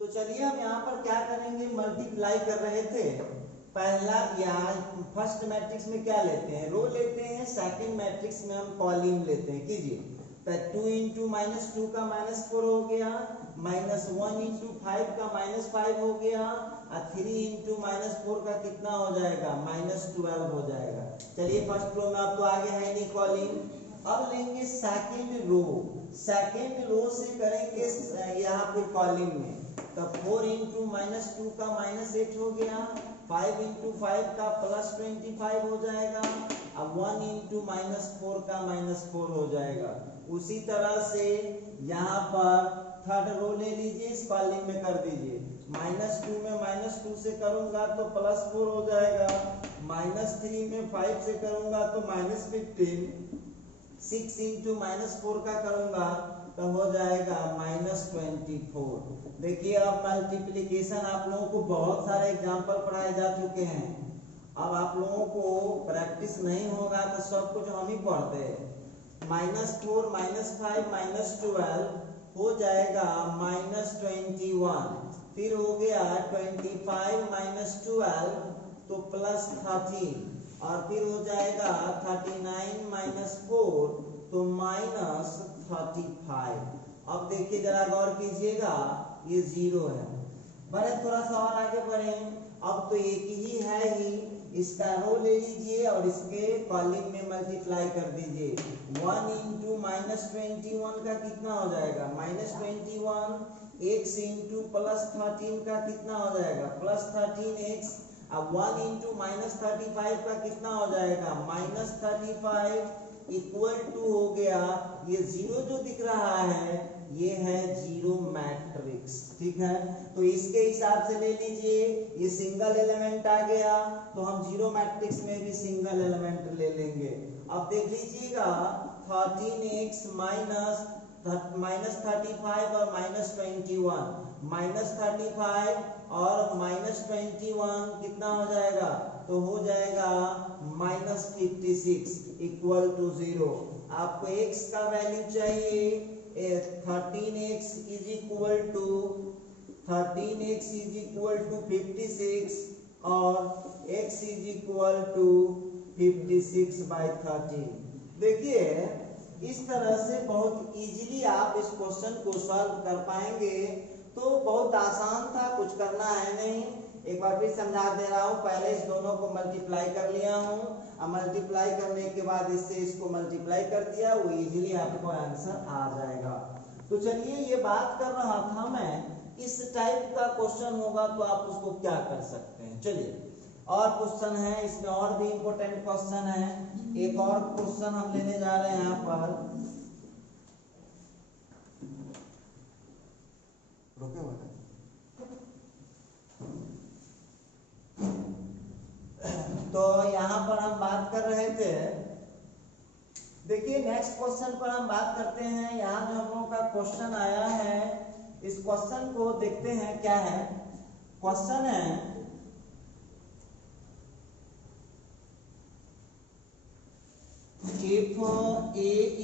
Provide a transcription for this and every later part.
तो चलिए हम यहाँ पर क्या करेंगे, मल्टीप्लाई कर रहे थे। पहला यहाँ फर्स्ट मैट्रिक्स में क्या लेते हैं, रो लेते हैं, सेकंड मैट्रिक्स में हम कॉलम लेते हैं। कीजिए, तो 2 इंटू -2 का -4 हो गया, -1 इंटू 5 का -5 हो गया, और 3 इंटू -4 का कितना हो जाएगा, -12 हो जाएगा। चलिए फर्स्ट रो में अब तो आगे है नहीं कॉलम। अब लेंगे सेकंड रो, सेकंड रो से करेंगे यहाँ पे कॉलम में। तो 4 इंटू -2 का -8 हो गया, 5 इंटू 5 का +25 हो जाएगा, अब 1 इंटू -4 का -4 हो जाएगा। उसी तरह से यहाँ पर थर्ड रो ले लीजिए, इस कॉलम में कर दीजिए। -2 में -2 से करूंगा तो +4 हो जाएगा, -3 में 5 से करूंगा तो -15, 6 इंटू -4 का करूंगा तो हो जाएगा -24। देखिए अब मल्टीप्लिकेशन आप लोगों को बहुत सारे एग्जाम्पल पढ़ाए जा चुके हैं। अब आप लोगों को प्रैक्टिस नहीं होगा तो सब कुछ हम ही पढ़ते हैं। -4 -5 -12 हो जाएगा -21, फिर हो गया 25 -12 तो +13, और फिर हो जाएगा 39 -4 तो -35। अब देखिए जरा गौर कीजिएगा, ये 0 है। बढ़े थोड़ा सा और आगे बढ़े, अब तो एक ही है ही, इसका रो ले लीजिए और इसके कॉलम में मल्टीप्लाई कर दीजिए। 1 इंटू -21 का कितना हो जाएगा, -21, x इंटू +13 का कितना हो जाएगा, +13x। अब 1 इंटू -35 का कितना हो जाएगा, -35 इक्वल टू हो गया, ये 0 जो दिख रहा है ये है 0 मैट्रिक्स। ठीक है, तो इसके हिसाब से ले लीजिए, ये सिंगल एलिमेंट आ गया तो हम 0 मैट्रिक्स में भी सिंगल एलिमेंट ले लेंगे। अब देख लीजिएगा 13x -35 और -21, -35 और -21 कितना हो जाएगा, तो हो जाएगा -56 इक्वल टू 0। आपको x का वैल्यू चाहिए, 13x इज इक्वल टू 56 और x इज इक्वल टू 56/13। देखिए इस तरह से बहुत इजीली आप इस क्वेश्चन को सॉल्व कर पाएंगे। तो बहुत आसान था, कुछ करना है नहीं। एक बार फिर समझा दे रहा हूँ, पहले इस दोनों को मल्टीप्लाई कर लिया हूँ, अब मल्टीप्लाई करने के बाद इससे इसको मल्टीप्लाई कर दिया, वो इजीली आपको आंसर आ जाएगा। तो चलिए, ये बात कर रहा था मैं, इस टाइप का क्वेश्चन होगा तो आप उसको क्या कर सकते हैं। चलिए और क्वेश्चन है, इसमें और भी इंपॉर्टेंट क्वेश्चन है। एक और क्वेश्चन हम लेने जा रहे हैं यहाँ पर, रुके हुए तो यहाँ पर हम बात कर रहे थे। देखिए नेक्स्ट क्वेश्चन पर हम बात करते हैं। यहाँ जो हम लोगों का क्वेश्चन आया है, इस क्वेश्चन को देखते हैं क्या है। क्वेश्चन है if A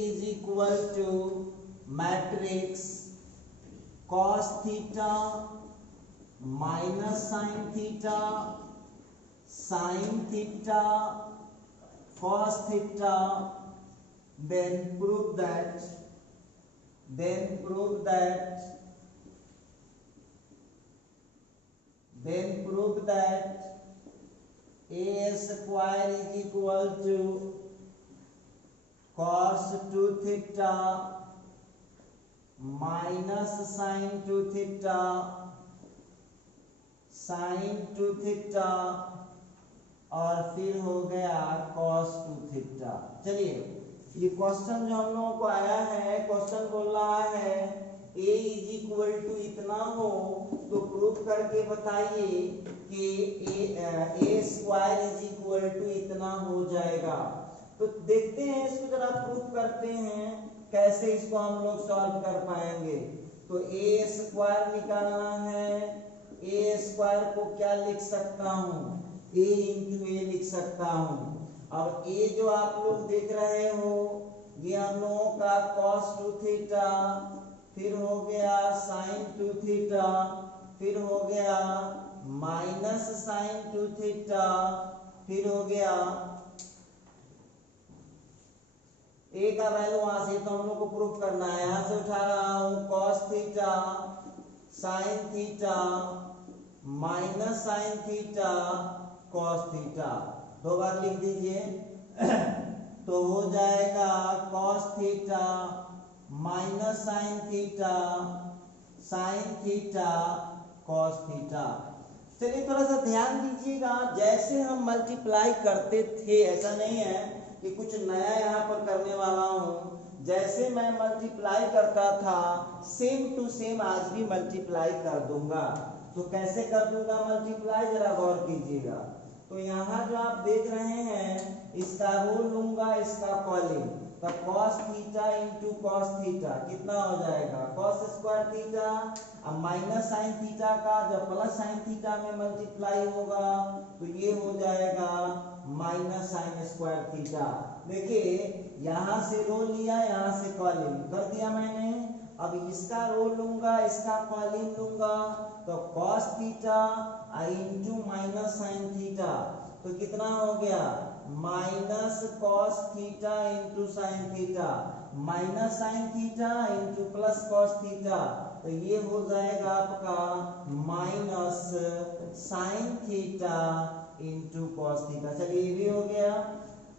is equal to matrix cos theta minus sin theta sin theta cos theta, then prove that a square is equal to cos 2 theta minus sin 2 theta sin 2 theta और फिर हो गया cos 2 theta। चलिए ये question जो हम लोगों को आया है, क्वेश्चन बोल रहा है a इज इक्वल टू इतना हो तो प्रूफ करके बताइए कि a square is equal to इतना हो जाएगा। तो देखते हैं इसको जरा प्रूफ करते हैं, कैसे इसको हम लोग सॉल्व कर पाएंगे। तो a स्क्वायर निकालना है, a स्क्वायर को क्या लिख सकता हूँ, a इंटू a लिख सकता हूँ। अब a जो आप लोग देख रहे हो ये हम लोगों का cos 2 थीटा, फिर हो गया sin 2 थीटा, फिर हो गया माइनस साइन 2 थीटा, फिर हो गया ए का वैल्यू वहां से तो हम लोग को प्रूफ करना है, यहां से उठा रहा हूं cos theta sine theta minus sine theta cos theta, दो बार लिख दीजिए तो हो जाएगा cos theta minus sine theta cos theta. चलिए थोड़ा सा ध्यान दीजिएगा, जैसे हम मल्टीप्लाई करते थे ऐसा नहीं है कि कुछ नया यहाँ पर करने वाला हूँ, जैसे मैं मल्टीप्लाई करता था सेम टू सेम आज भी मल्टीप्लाई कर दूंगा। तो कैसे कर दूंगा मल्टीप्लाई, जरा गौर कीजिएगा। तो यहाँ जो आप देख रहे हैं इसका रो लूंगा, इसका कॉलिंग, तो cos theta into cos theta कितना हो जाएगा cos स्क्वायर थीटा, अब माइनस साइन थीटा का जब प्लस साइन थीटा में मल्टीप्लाई होगा तो ये हो जाएगा माइनस साइन स्क्वायर थीटा। देखिए यहाँ से रो लिया, यहाँ से कॉलिंग कर दिया मैंने, अब इसका रो लूंगा, इसका कॉलिंग लूंगा, तो cos theta into minus sine theta, तो कितना हो गया minus cos theta into sine theta, minus sine theta into plus cos theta, तो ये हो जाएगा आपका minus sine theta into cos theta. चलिए ये भी हो गया।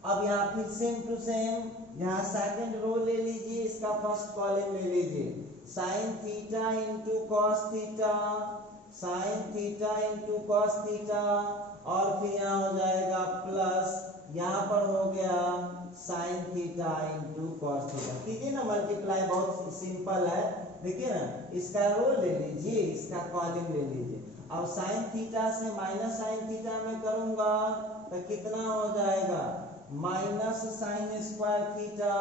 अब यहाँ फिर सेम टू सेम, यहाँ सेकंड रो ले लीजिए, इसका फर्स्ट कॉलम ले लीजिए, sine theta into cos theta, sine theta into cos theta, और फिर यहाँ हो जाएगा प्लस, यहाँ पर हो गया sine theta into cos theta. कीजिए ना मल्टीप्लाई, बहुत सिंपल है। देखिए ना, इसका रो ले लीजिए, इसका कॉलम ले लीजिए। अब साइन थीटा से माइनस साइन थीटा में करूंगा तो कितना हो जाएगा माइनस साइन स्क्वायर थीटा,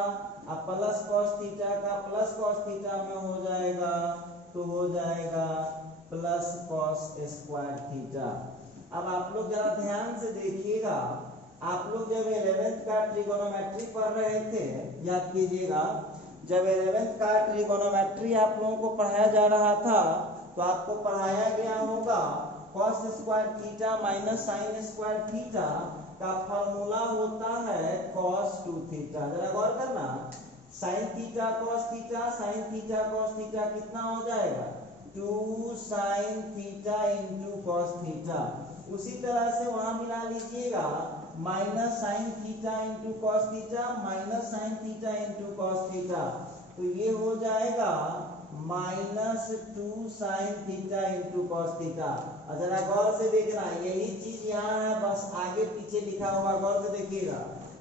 अब प्लस cos थीटा का प्लस cos थीटा में हो जाएगा तो हो जाएगा प्लस cos स्क्वायर थीटा। अब आप लोग जरा ध्यान से देखिएगा, आप लोग जब 11th का ट्रिगोनोमेट्री पढ़ रहे थे, याद कीजिएगा, जब 11th का ट्रिगोनोमेट्री आप लोगों को पढ़ाया जा रहा था तो आपको पढ़ाया गया होगा cos square theta minus sine square theta का फॉर्मूला होता है cos 2 थीटा। जरा गौर करना, sign theta cos theta, sign theta cos theta कितना हो जाएगा 2 sine theta into cos theta. उसी तरह से वहां मिला लीजिएगा minus sine theta into cos theta, minus sine theta into cos theta, तो ये हो जाएगा minus 2 sine theta into cos theta. और जरा गौर से देखना, यही चीज यहाँ है, बस आगे पीछे लिखा होगा, गौर से देखिएगा,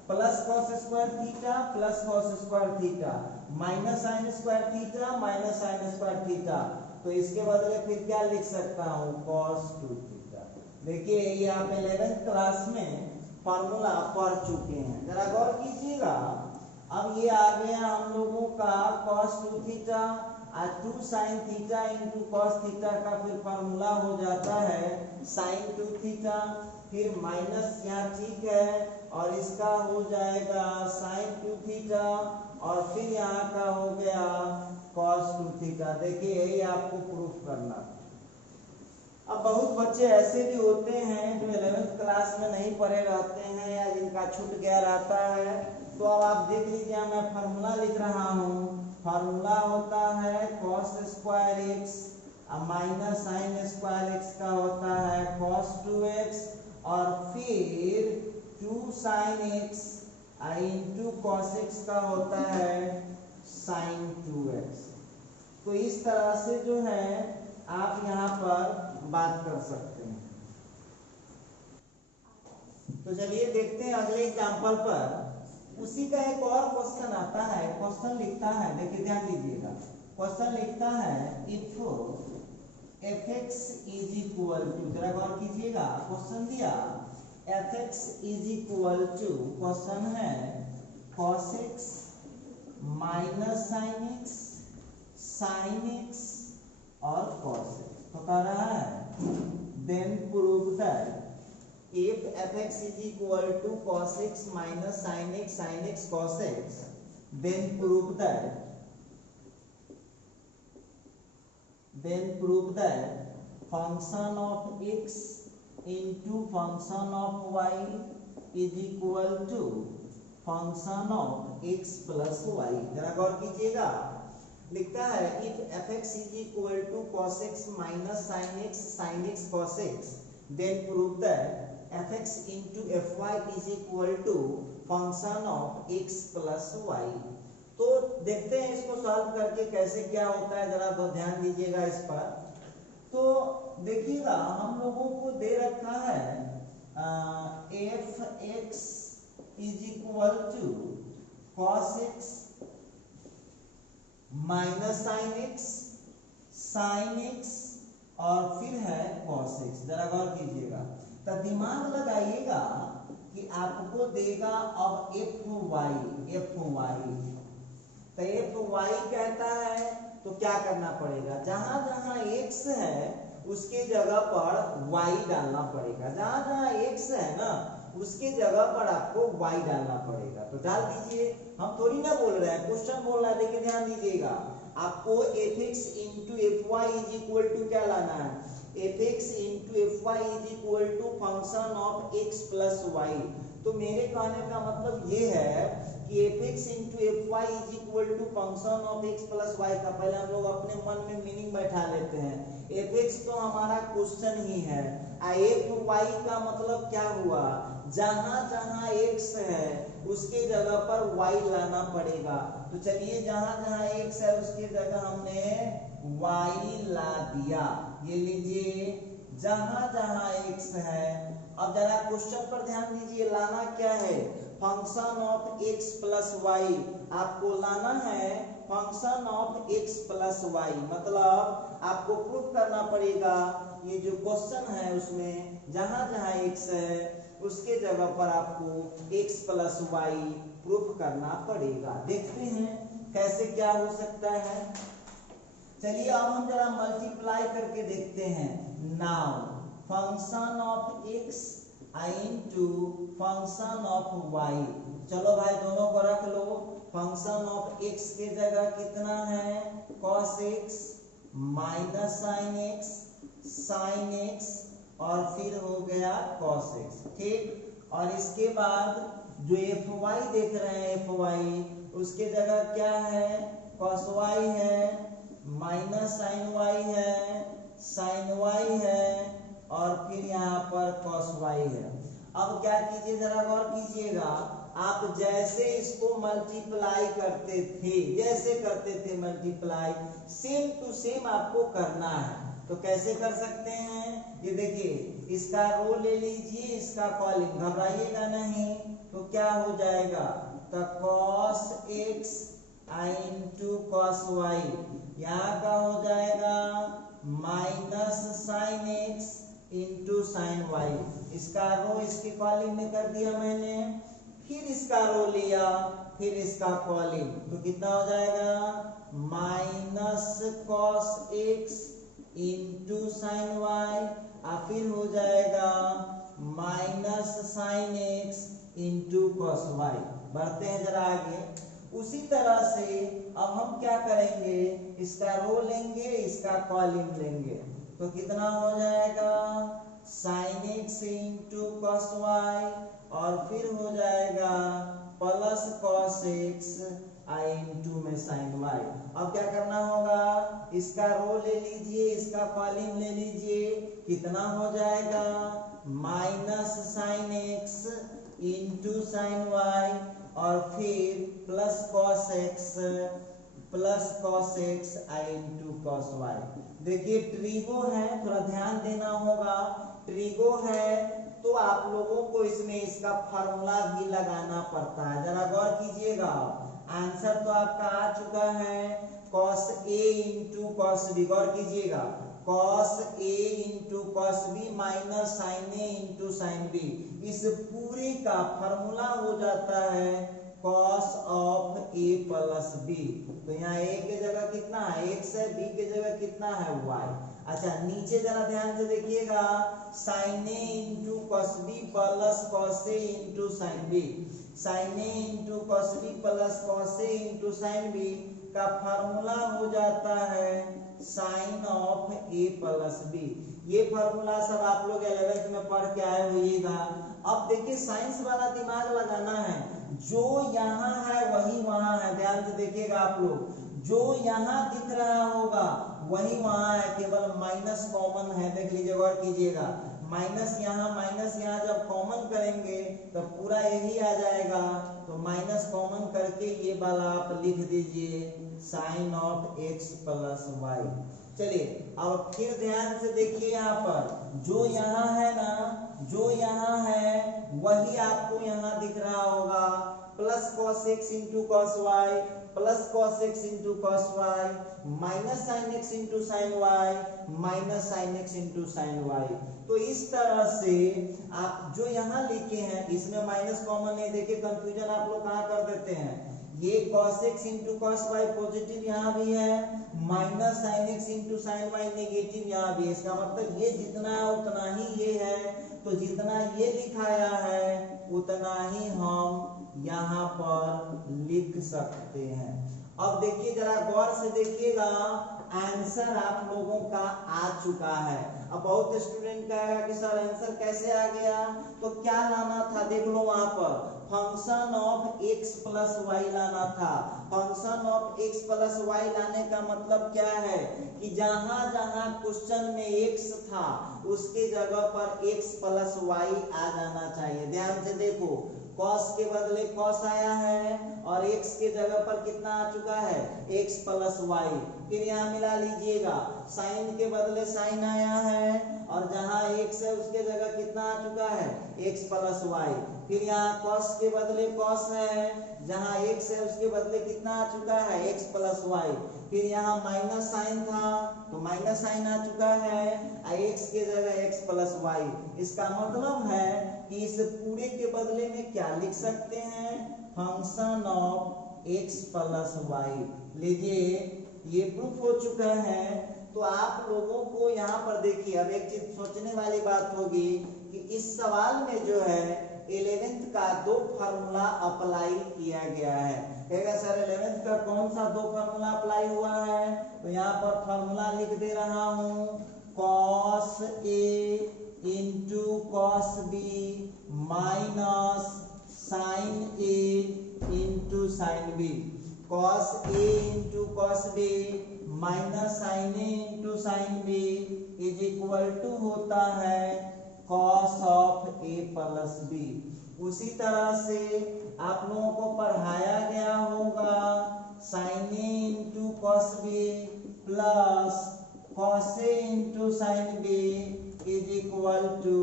plus cos square theta plus cos square theta, minus sine square theta minus sine square theta, तो इसके बदले फिर क्या लिख सकता हूँ cos 2 थीटा। देखिए ये आप 11th क्लास में फॉर्मूला पढ़ चुके हैं, जरा गौर कीजिएगा। अब ये आ गया हम लोगों का cos 2 थीटा और 2 sine theta into cos theta का फिर फॉर्मूला हो जाता है साइन 2 थीटा, फिर माइनस यहाँ ठीक है, और इसका हो जाएगा साइन 2 थीटा, और फिर यहाँ का हो गया cos 2 थीटा। देखिए यही आपको प्रूफ करना। अब बहुत बच्चे ऐसे भी होते हैं जो 11th क्लास में नहीं पढ़े रहते हैं या जिनका छूट गया रहता है, तो अब आप देख लीजिए, मैं फार्मूला लिख रहा हूँ। फार्मूला होता है cos square x minus sine square x का होता है cos 2x, और फिर 2 sign x into cos x का होता है साइन 2x। तो इस तरह से जो है आप यहाँ पर बात कर सकते हैं। तो चलिए देखते हैं अगले एग्जांपल पर। उसी का एक और क्वेश्चन आता है, क्वेश्चन लिखता है, देखिए ध्यान दीजिएगा, क्वेश्चन लिखता है if fx is equal to, जरा गौर कीजिएगा, क्वेश्चन दिया fx is equal to, question है cos x minus sine x, sine x और cos x, तो कह रहा है then prove that if fx is equal to cos x minus sin x, sin x cos x, then prove that function of x into function of y is equal to function of x plus y. जरा गौर कीजिएगा, लिखता है if f x is equal to cos x minus sine x cos x then prove that f x into f y is equal to function of x plus y. तो देखते हैं इसको solve करके कैसे क्या होता है, जरा ध्यान दीजिएगा इस पर। तो देखिएगा हम लोगों को दे रखा है f x is equal to cos x minus sine x और फिर है कॉस एक्स। जरा गौर कीजिएगा, तो दिमाग लगाइएगा कि आपको देगा अब एफ वाई तो एफ वाई कहता है तो क्या करना पड़ेगा, जहां जहां एक्स है उसके जगह पर वाई डालना पड़ेगा। जहां जहां एक्स है ना उसके जगह पर आपको वाई डालना पड़ेगा। तो डाल दीजिए, हम थोड़ी ना बोल रहे हैं, क्वेश्चन बोल रहा है। देखिए ध्यान दीजिएगा, आपको f x into f y is equal to क्या लाना है, f x into f y is equal to function of x plus y. तो मेरे कहने का मतलब ये है कि f x into f y is equal to function of x plus y का पहले हम लोग अपने मन में मीनिंग बैठा लेते हैं। एफ एक्स तो हमारा क्वेश्चन ही है, एफ वाई का मतलब क्या हुआ, जहां जहां एक्स है उसके जगह पर वाई लाना पड़ेगा। तो चलिए जहां जहां एक्स है उसके जगह हमने वाई ला दिया। ये लीजिए जहां जहां एक्स है। अब जरा क्वेश्चन पर ध्यान दीजिए, लाना क्या है, function of x plus y. आपको लाना है function of x plus y, मतलब आपको प्रूफ करना पड़ेगा ये जो क्वेश्चन है उसमें जहां जहां एक्स है उसके जगह पर आपको एक्स प्लस वाई प्रूफ करना पड़ेगा। देखते हैं कैसे क्या हो सकता है। चलिए अब हम जरा मल्टीप्लाई करके देखते हैं। Now function of x into function of y. चलो भाई दोनों को रख लो। फंक्शन ऑफ एक्स के जगह कितना है, cos x minus sine x और फिर हो गया कॉस एक्स, ठीक। और इसके बाद जो एफ वाई देख रहे हैं, एफ वाई उसके जगह क्या है, कॉस वाई है माइनस साइन वाई है और फिर यहाँ पर cos y है। अब क्या कीजिए, जरा गौर कीजिएगा, आप जैसे इसको मल्टीप्लाई करते थे मल्टीप्लाई, सेम टू सेम आपको करना है। तो कैसे कर सकते हैं, ये देखिए इसका रो ले लीजिए, इसका कॉलम, घबराइएगा नहीं। तो क्या हो जाएगा, तो cos x into cos y, यहाँ का हो जाएगा minus sine x into sine y. इसका रो इसके कॉलम में कर दिया मैंने, फिर इसका रो लिया, फिर इसका कॉलम, तो कितना हो जाएगा minus cos x into sine y और फिर हो जाएगा minus sine x into cos y. बढ़ते हैं जरा आगे। उसी तरह से अब हम क्या करेंगे, इसका रो लेंगे, इसका कॉलम लेंगे, तो कितना हो जाएगा sine x into cos y और फिर हो जाएगा प्लस कॉस एक्स इंटू में साइन वाई। अब क्या करना होगा, इसका रो ले लीजिए, इसका कॉलम ले लीजिए, कितना हो जाएगा minus sine x into sine y और फिर plus cos x into cos y. देखिए ट्रिगो है, थोड़ा ध्यान देना होगा। ट्रिगो है तो आप लोगों को इसमें इसका फॉर्मूला भी लगाना पड़ता है। जरा गौर कीजिएगा, आंसर तो आपका आ चुका है cos a into cos B. गौर कीजिएगा, cos a into cos B minus sine a into sine B. इस पूरे का फॉर्मूला हो जाता है cos of a plus b। तो यहाँ a के जगह कितना है x है, b के जगह कितना है y। अच्छा नीचे जरा ध्यान से देखिएगा, sine a into cos b plus cos a into sine b। Sine a into cos b plus cos a into sine b का फॉर्मूला हो जाता है sine of a plus b। ये फॉर्मूला सब आप लोग 11th में पढ़ के आए होइएगा। अब देखिए साइंस वाला दिमाग लगाना है, जो यहाँ है वही वहां है। ध्यान से देखिएगा आप लोग, जो यहाँ दिख रहा होगा वही वहां है, केवल माइनस कॉमन है। देख लीजिए, गौर कीजिएगा, माइनस यहाँ जब कॉमन करेंगे तो पूरा यही आ जाएगा। तो माइनस कॉमन करके ये वाला आप लिख दीजिए sine of x plus y. चलिए अब फिर ध्यान से देखिए, यहाँ पर जो यहाँ है ना, जो यहाँ है वही आपको यहाँ दिख रहा होगा, plus cos x into cos y plus cos x into cos y minus sine x into sine y minus sine x into sine y. तो इस तरह से आप जो यहाँ लिखे हैं इसमें माइनस कॉमन नहीं, देखिए कंफ्यूजन आप लोग कहाँ कर देते हैं। ये cos x into cos y positive यहाँ भी है, minus sine x into sine y negative यहाँ भी है। इसका मतलब ये जितना है उतना ही ये है, तो जितना ये लिखाया है उतना ही हम यहाँ पर लिख सकते हैं। अब देखिए जरा गौर से देखिएगा, आंसर आप लोगों का आ चुका है। अब बहुत स्टूडेंट कहेगा कि सर आंसर कैसे आ गया, तो क्या लाना था, देख लो वहां पर function of x plus y लाना था। Function of x plus y लाने का मतलब क्या है कि जहां जहां क्वेश्चन में x था उसके जगह पर x प्लस वाई आ जाना चाहिए। ध्यान से देखो, cos के बदले cos आया है और x के जगह पर कितना आ चुका है, x प्लस वाई। फिर यहाँ मिला लीजिएगा, साइन के बदले साइन आया है और जहाँ x है उसके जगह कितना आ चुका है, x प्लस वाई। फिर यहाँ cos के बदले cos है, जहाँ x है उसके बदले कितना आ चुका है, x प्लस वाई। फिर यहाँ माइनस साइन था तो माइनस साइन आ चुका है, x के जगह x प्लस वाई। इसका मतलब है कि इस पूरे के बदले में क्या लिख सकते हैं, function of x plus y. लीजिए ये प्रूफ हो चुका है। तो आप लोगों को यहाँ पर देखिए, अब एक चीज सोचने वाली बात होगी कि इस सवाल में जो है 11th का दो फार्मूला अप्लाई किया गया है। कहेगा सर 11th का कौन सा दो फार्मूला अप्लाई हुआ है, तो यहाँ पर फार्मूला लिख दे रहा हूँ, cos a into cos B minus sine a into sine b. cos a into cos B minus sine a into sine b is equal to होता है cos of a plus b. उसी तरह से आप लोगों को पढ़ाया गया होगा sine a into cos b plus cos a into sine b is equal to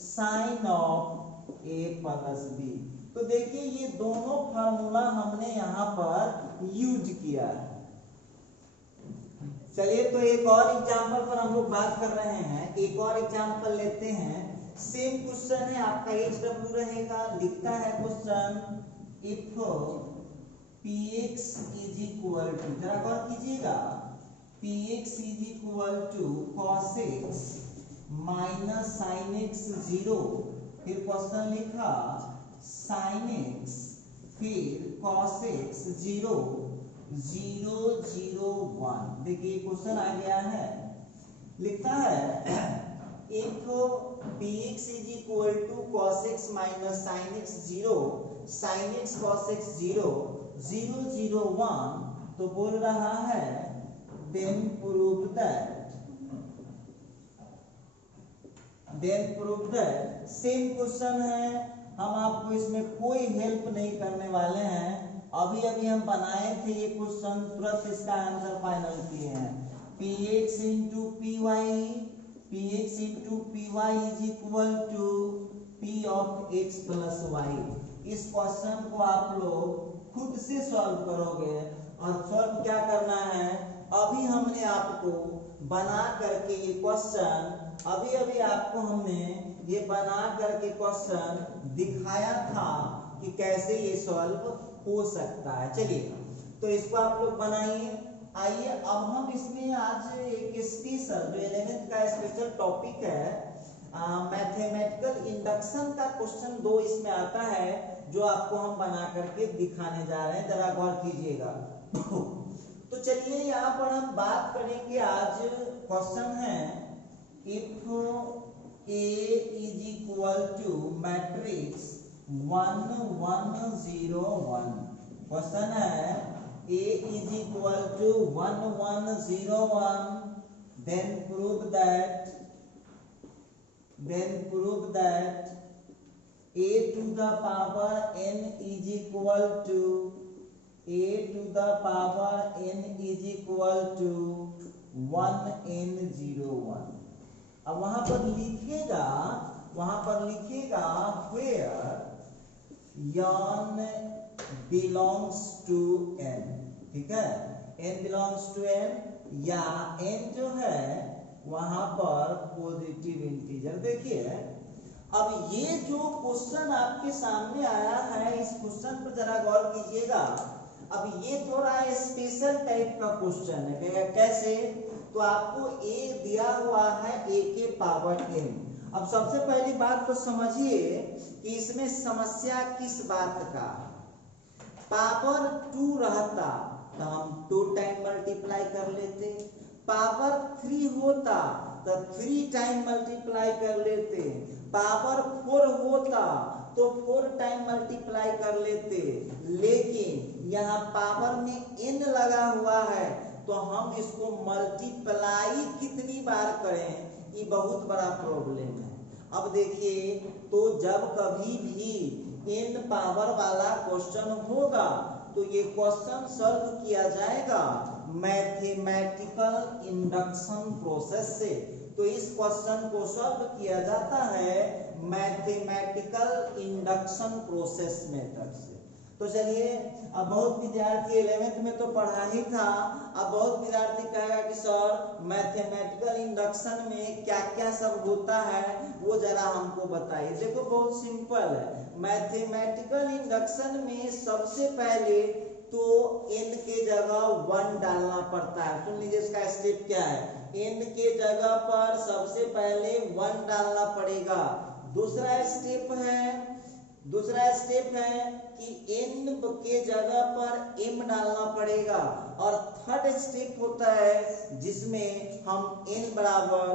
sine of a plus b. तो देखिए ये दोनों फार्मूला हमने यहाँ पर यूज किया है। चलिए तो एक और एग्जांपल पर हम लोग बात कर रहे हैं, एक और एग्जांपल लेते हैं। सेम क्वेश्चन है, आपका HW रहेगा, लिखता है question if px is equal to, जरा गौर कीजिएगा, px is equal to cos x minus sine x 0, फिर क्वेश्चन लिखा sin x फिर cos x 0 0 0 1। देखिए क्वेश्चन आ गया है, लिखता है if px is equal to cos x minus sin x 0 sin x cos x 0 0 0 1, तो बोल रहा है then prove that same question है। हम आपको इसमें कोई हेल्प नहीं करने वाले हैं, अभी अभी हम बनाए थे ये क्वेश्चन, तुरंत इसका आंसर फाइनल किए हैं। px into p y is equal to p of x plus y. इस क्वेश्चन को आप लोग खुद से सॉल्व करोगे और सॉल्व क्या करना है, अभी हमने आपको बना करके ये क्वेश्चन अभी आपको हमने ये बना करके क्वेश्चन दिखाया था कि कैसे ये सॉल्व हो सकता है। चलिए तो इसको आप लोग बनाइए। आइए अब हम इसमें आज एक स्पेशल जो 11th का स्पेशल टॉपिक है मैथमेटिकल इंडक्शन का क्वेश्चन 2 इसमें आता है, जो आपको हम बना करके दिखाने जा रहे हैं, जरा गौर कीजिएगा। तो चलिए यहाँ पर हम बात करेंगे, आज क्वेश्चन है if A is equal to matrix 1 1 0 1, question है A is equal to 1 1 0 1, then prove that A to the power n is equal to A to the power n is equal to 1 n 0 1। अब वहां पर लिखेगा where n belongs to n, ठीक है, n belongs to n, या n जो है वहां पर पॉजिटिव इंटीजर। देखिए अब ये जो क्वेश्चन आपके सामने आया है, इस क्वेश्चन पर जरा गौर कीजिएगा। अब ये थोड़ा स्पेशल टाइप का क्वेश्चन है। कैसे? तो आपको a दिया हुआ है a के पावर n। अब सबसे पहली बात तो समझिए कि इसमें समस्या किस बात का। पावर 2 रहता तो हम 2 टाइम मल्टीप्लाई कर लेते, पावर 3 होता तो 3 टाइम मल्टीप्लाई कर लेते, पावर 4 होता तो 4 टाइम मल्टीप्लाई कर लेते। लेकिन यहाँ पावर में n लगा हुआ है तो हम इसको मल्टीप्लाई कितनी बार करें, ये बहुत बड़ा प्रॉब्लम है। अब देखिए, तो जब कभी भी n पावर वाला क्वेश्चन होगा तो ये क्वेश्चन सॉल्व किया जाएगा मैथमेटिकल इंडक्शन प्रोसेस से। तो इस क्वेश्चन को सॉल्व किया जाता है मैथमेटिकल इंडक्शन प्रोसेस मेथड से। तो चलिए, अब बहुत विद्यार्थी 11th में तो पढ़ा ही था, अब बहुत विद्यार्थी कहेगा कि सर मैथमेटिकल इंडक्शन में क्या क्या सब होता है वो जरा हमको बताइए। देखो बहुत सिंपल है। मैथमेटिकल इंडक्शन में सबसे पहले तो n के जगह 1 डालना पड़ता है। सुन लीजिए इसका स्टेप क्या है। n के जगह पर सबसे पहले 1 डालना पड़ेगा। दूसरा स्टेप है कि n के जगह पर m डालना पड़ेगा। और थर्ड स्टेप होता है जिसमें हम n बराबर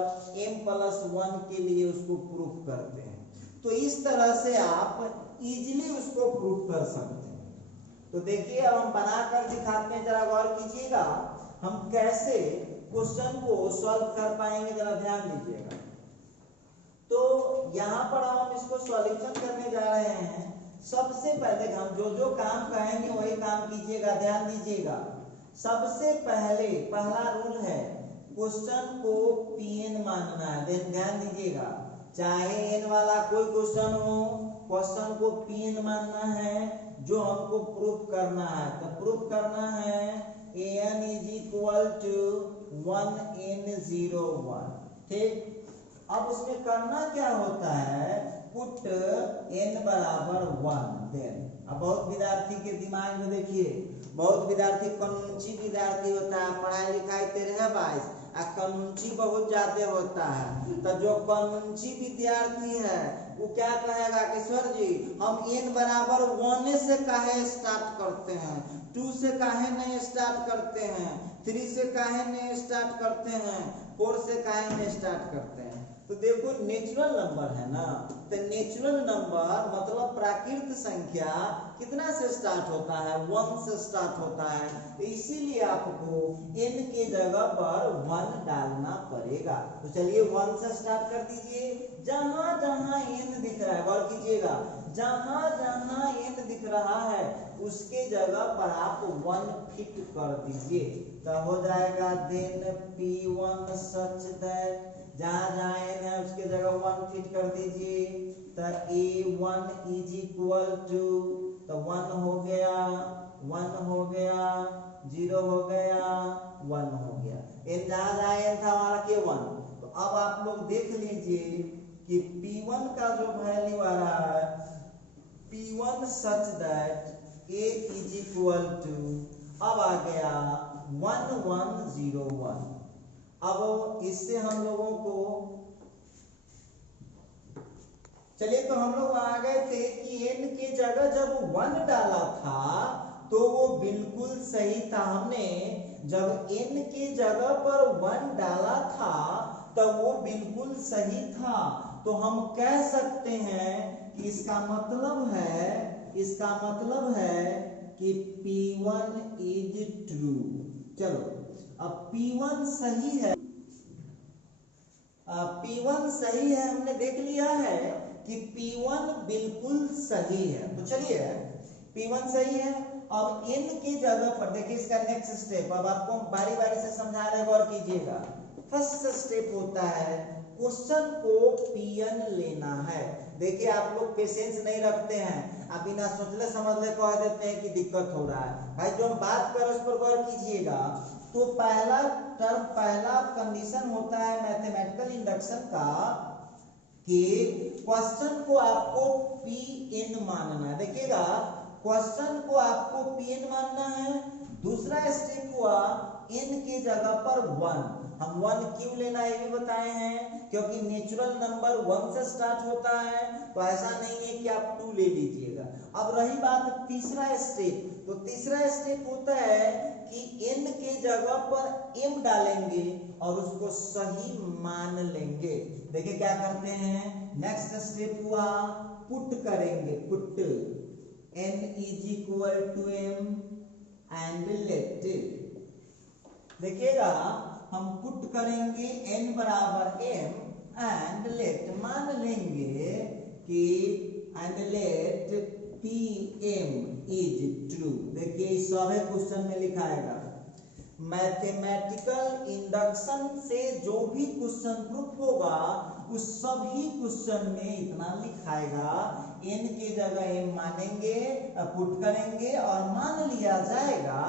m+1 के लिए उसको प्रूफ करते हैं। तो इस तरह से आप इजीली उसको प्रूफ कर सकते हैं। तो देखिए अब हम बनाकर दिखाते हैं, जरा गौर कीजिएगा हम कैसे क्वेश्चन को सॉल्व कर पाएंगे, जरा ध्यान दीजिएगा। तो यहाँ पर हम इसको सॉल्यूशन करने जा रहे हैं। सबसे पहले हम जो काम कहेंगे वही काम कीजिएगा, ध्यान दीजिएगा। सबसे पहले पहला रूल है क्वेश्चन को Pn मानना है। ध्यान दीजिएगा, चाहे n वाला कोई क्वेश्चन हो, क्वेश्चन को Pn मानना है जो हमको प्रूफ करना है। तो प्रूफ करना है an is equal to 1 n 0 1, ठीक। अब उसमें करना क्या होता है, पुट n बराबर 1। देन अब बहुत विद्यार्थी के दिमाग में देखिए, बहुत विद्यार्थी कानूनी विद्यार्थी होता है, पढ़ाई लिखाई 13-22 कानूनी बहुत ज्यादा होता है। तो जो कानूनी विद्यार्थी है वो क्या कहेगा कि सर जी हम n बराबर 1 से काहे स्टार्ट करते हैं, 2 से काहे नहीं स्टार्ट करते हैं, 3 से काहे नहीं स्टार्ट करते हैं, 4 से काहे नहीं स्टार्ट करते हैं। तो देखो नेचुरल नंबर है ना, तो नेचुरल नंबर मतलब प्राकृत संख्या कितना से स्टार्ट होता है, 1 से स्टार्ट होता है। तो इसीलिए आपको n के जगह पर 1 डालना पड़ेगा। तो चलिए 1 से स्टार्ट कर दीजिए। जहां जहां n दिख रहा है, गौर कीजिएगा, जहां जहां n दिख रहा है उसके जगह पर आप 1 फिट कर दीजिए। तो हो जाएगा देन P1 सच दैट, जहां जहां n है उसके जगह 1 फिट कर दीजिए। तो A1 इज इक्वल टू, तो 1 हो गया, 1 हो गया, 0 हो गया, 1 हो गया। n जहां जहां n था वहां के 1। तो अब आप लोग देख लीजिए कि P1 का जो वैल्यू आ रहा है, P1 such that A is equal to, अब आ गया 1 1 0 1। अब इससे हम लोगों को, चलिए तो हम लोग आ गए थे कि n के जगह जब 1 डाला था तो वो बिल्कुल सही था। हमने जब n के जगह पर 1 डाला था तो वो बिल्कुल सही था। तो हम कह सकते हैं कि इसका मतलब है कि P1 इज ट्रू। चलो अब P1 सही है, P1 सही है, हमने देख लिया है कि P1 बिल्कुल सही है। तो चलिए P1 सही है। अब n की जगह पर देखिए इसका नेक्स्ट स्टेप, अब आपको बारी बारी से समझा रहे, गौर कीजिएगा। फर्स्ट स्टेप होता है क्वेश्चन को Pn लेना है। देखिए आप लोग पेशेंस नहीं रखते हैं, आप बिना सोचले समझले कह देते हैं कि दिक्कत हो रहा है। भाई जो हम बात कर रहे उस पर गौर कीजिएगा। तो पहला टर्म, पहला कंडीशन होता है मैथमेटिकल इंडक्शन का कि क्वेश्चन को आपको Pn मानना है। देखिएगा क्वेश्चन को आपको Pn मानना है। दूसरा स्टेप हुआ n की जगह पर 1। हम 1 क्यों लेना ये भी बताए हैं, क्योंकि नेचुरल नंबर 1 से स्टार्ट होता है, तो ऐसा नहीं है कि आप 2 ले लीजिएगा। अब रही बात तीसरा स्टेप, तो तीसरा स्टेप होता है कि n के जगह पर m डालेंगे और उसको सही मान लेंगे। देखिए क्या करते हैं, नेक्स्ट स्टेप हुआ पुट करेंगे, put n is equal to m and let, देखिएगा हम पुट करेंगे n बराबर m एंड लेट, मान लेंगे कि and let Pm is true. देखिए सभी क्वेश्चन में लिखाएगा। मैथमेटिकल इंडक्शन से जो भी क्वेश्चन प्रूफ होगा उस सभी क्वेश्चन में इतना लिखाएगा, n की जगह m मानेंगे, पुट करेंगे और मान लिया जाएगा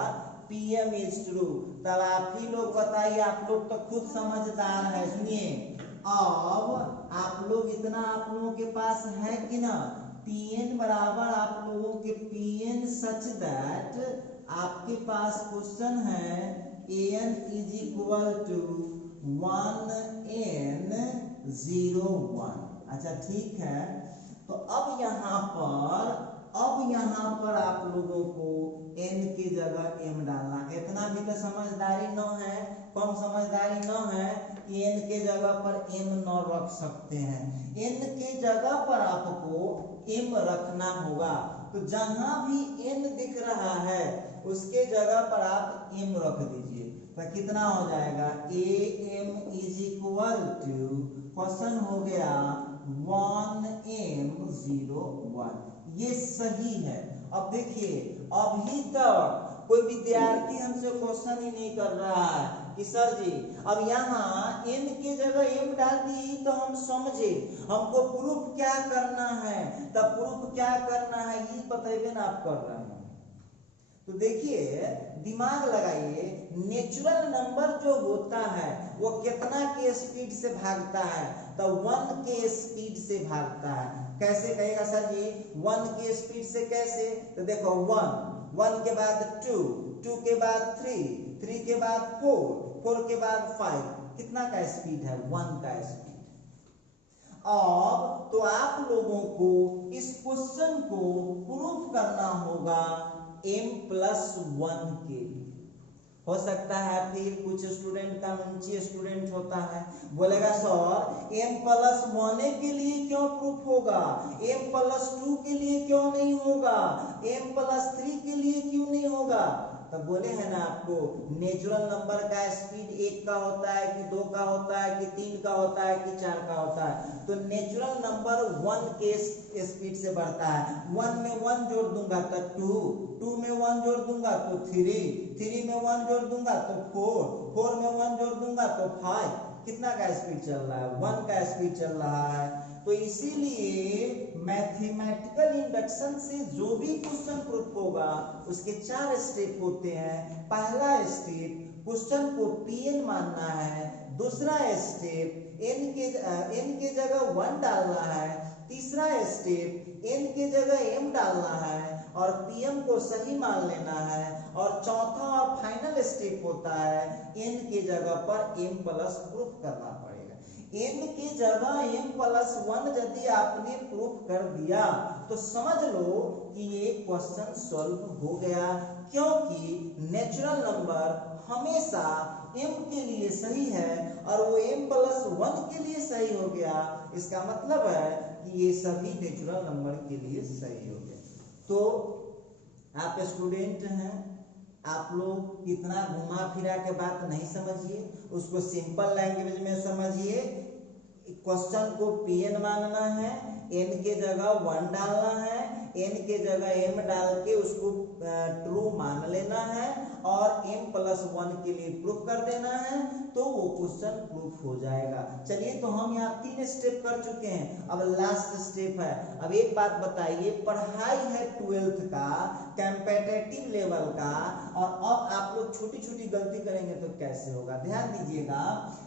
Pm इज ट्रू। तब आप ही लोग बताइए, आप लोग तो खुद समझदार है। सुनिए अब आप लोग इतना आप लोगों के पास है कि ना, Pn बराबर आप लोगों के Pn सच दैट आपके पास क्वेश्चन है An is equal to 1n 0 1। अच्छा ठीक है, तो अब यहाँ पर आप लोगों को n की जगह m डालना। इतना भी तो समझदारी न है, कम समझदारी न है कि n के जगह पर m न रख सकते हैं। n के जगह पर आपको m रखना होगा। तो जहां भी n दिख रहा है उसके जगह पर आप m रख दीजिए। तो कितना हो जाएगा, am is equal to, question हो गया 1m 0 1। ये सही है। अब देखिए अभी तक कोई विद्यार्थी हमसे क्वेश्चन ही नहीं कर रहा है कि सर जी अब यहाँ n की जगह m डाल दी तो हम समझे, हमको प्रूफ क्या करना है, तब प्रूफ क्या करना है ये बताइए ना आप कर रहे हैं। तो देखिए दिमाग लगाइए, नेचुरल नंबर जो होता है वो कितना के स्पीड से भागता है, तो 1 के स्पीड से भागता है। कैसे कहेगा सर जी 1 के स्पीड से कैसे, तो देखो 1 के बाद 2 के बाद 3 के बाद 4 के बाद 5, कितना का स्पीड है, 1 का स्पीड। अब तो आप लोगों को इस क्वेश्चन को प्रूफ करना होगा m+1 के लिए। हो सकता है फिर कुछ स्टूडेंट का नीचे स्टूडेंट होता है, बोलेगा सर m+1 के लिए क्यों प्रूफ होगा, m+2 के लिए क्यों नहीं होगा, m+3 के लिए क्यों नहीं होगा। तब बोले हैं ना आपको, नेचुरल नंबर का स्पीड 1 का होता है कि 2 का होता है कि 3 का होता है कि 4 का होता है। तो नेचुरल नंबर 1 के स्पीड से बढ़ता है। 1 में 1 जोड़ दूंगा तो 2 में 1 जोड़ दूंगा तो 3 में 1 जोड़ दूंगा तो 4 में 1 जोड़ दूंगा तो 5। कितना का स्पीड चल रहा है, 1 का स्पीड चल रहा है। तो इसीलिए मैथमेटिकल इंडक्शन से जो भी क्वेश्चन प्रूफ होगा उसके 4 स्टेप होते हैं। पहला स्टेप क्वेश्चन को Pn मानना है, दूसरा स्टेप n के जगह 1 डालना है, तीसरा स्टेप n के जगह m डालना है और Pm को सही मान लेना है, और चौथा और फाइनल स्टेप होता है n के जगह पर m+ प्रूफ करना पड़ेगा। n की जगह m+1 यदि आपने प्रूफ कर दिया तो समझ लो कि ये क्वेश्चन सॉल्व हो गया, क्योंकि नेचुरल नंबर हमेशा m के लिए सही है और वो m+1 1 के लिए सही हो गया। इसका मतलब है कि ये सभी नेचुरल नंबर के लिए सही हो गया। तो आप स्टूडेंट हैं, आप लोग कितना घुमा फिरा के बात नहीं समझिए, उसको सिंपल लैंग्वेज में समझिए। क्वेश्चन को Pn मानना है, n के जगह 1 डालना है, n के जगह m डाल के उसको ट्रू मान लेना है और m+1 के लिए प्रूफ कर देना है, तो वो क्वेश्चन प्रूफ हो जाएगा। चलिए, तो हम यहाँ 3 स्टेप कर चुके हैं, अब लास्ट स्टेप है। अब एक बात बताइए, पढ़ाई है 12th का, कॉम्पिटिटिव लेवल का, और अब आप लोग छोटी छोटी गलती करेंगे तो कैसे होगा, ध्यान दीजिएगा।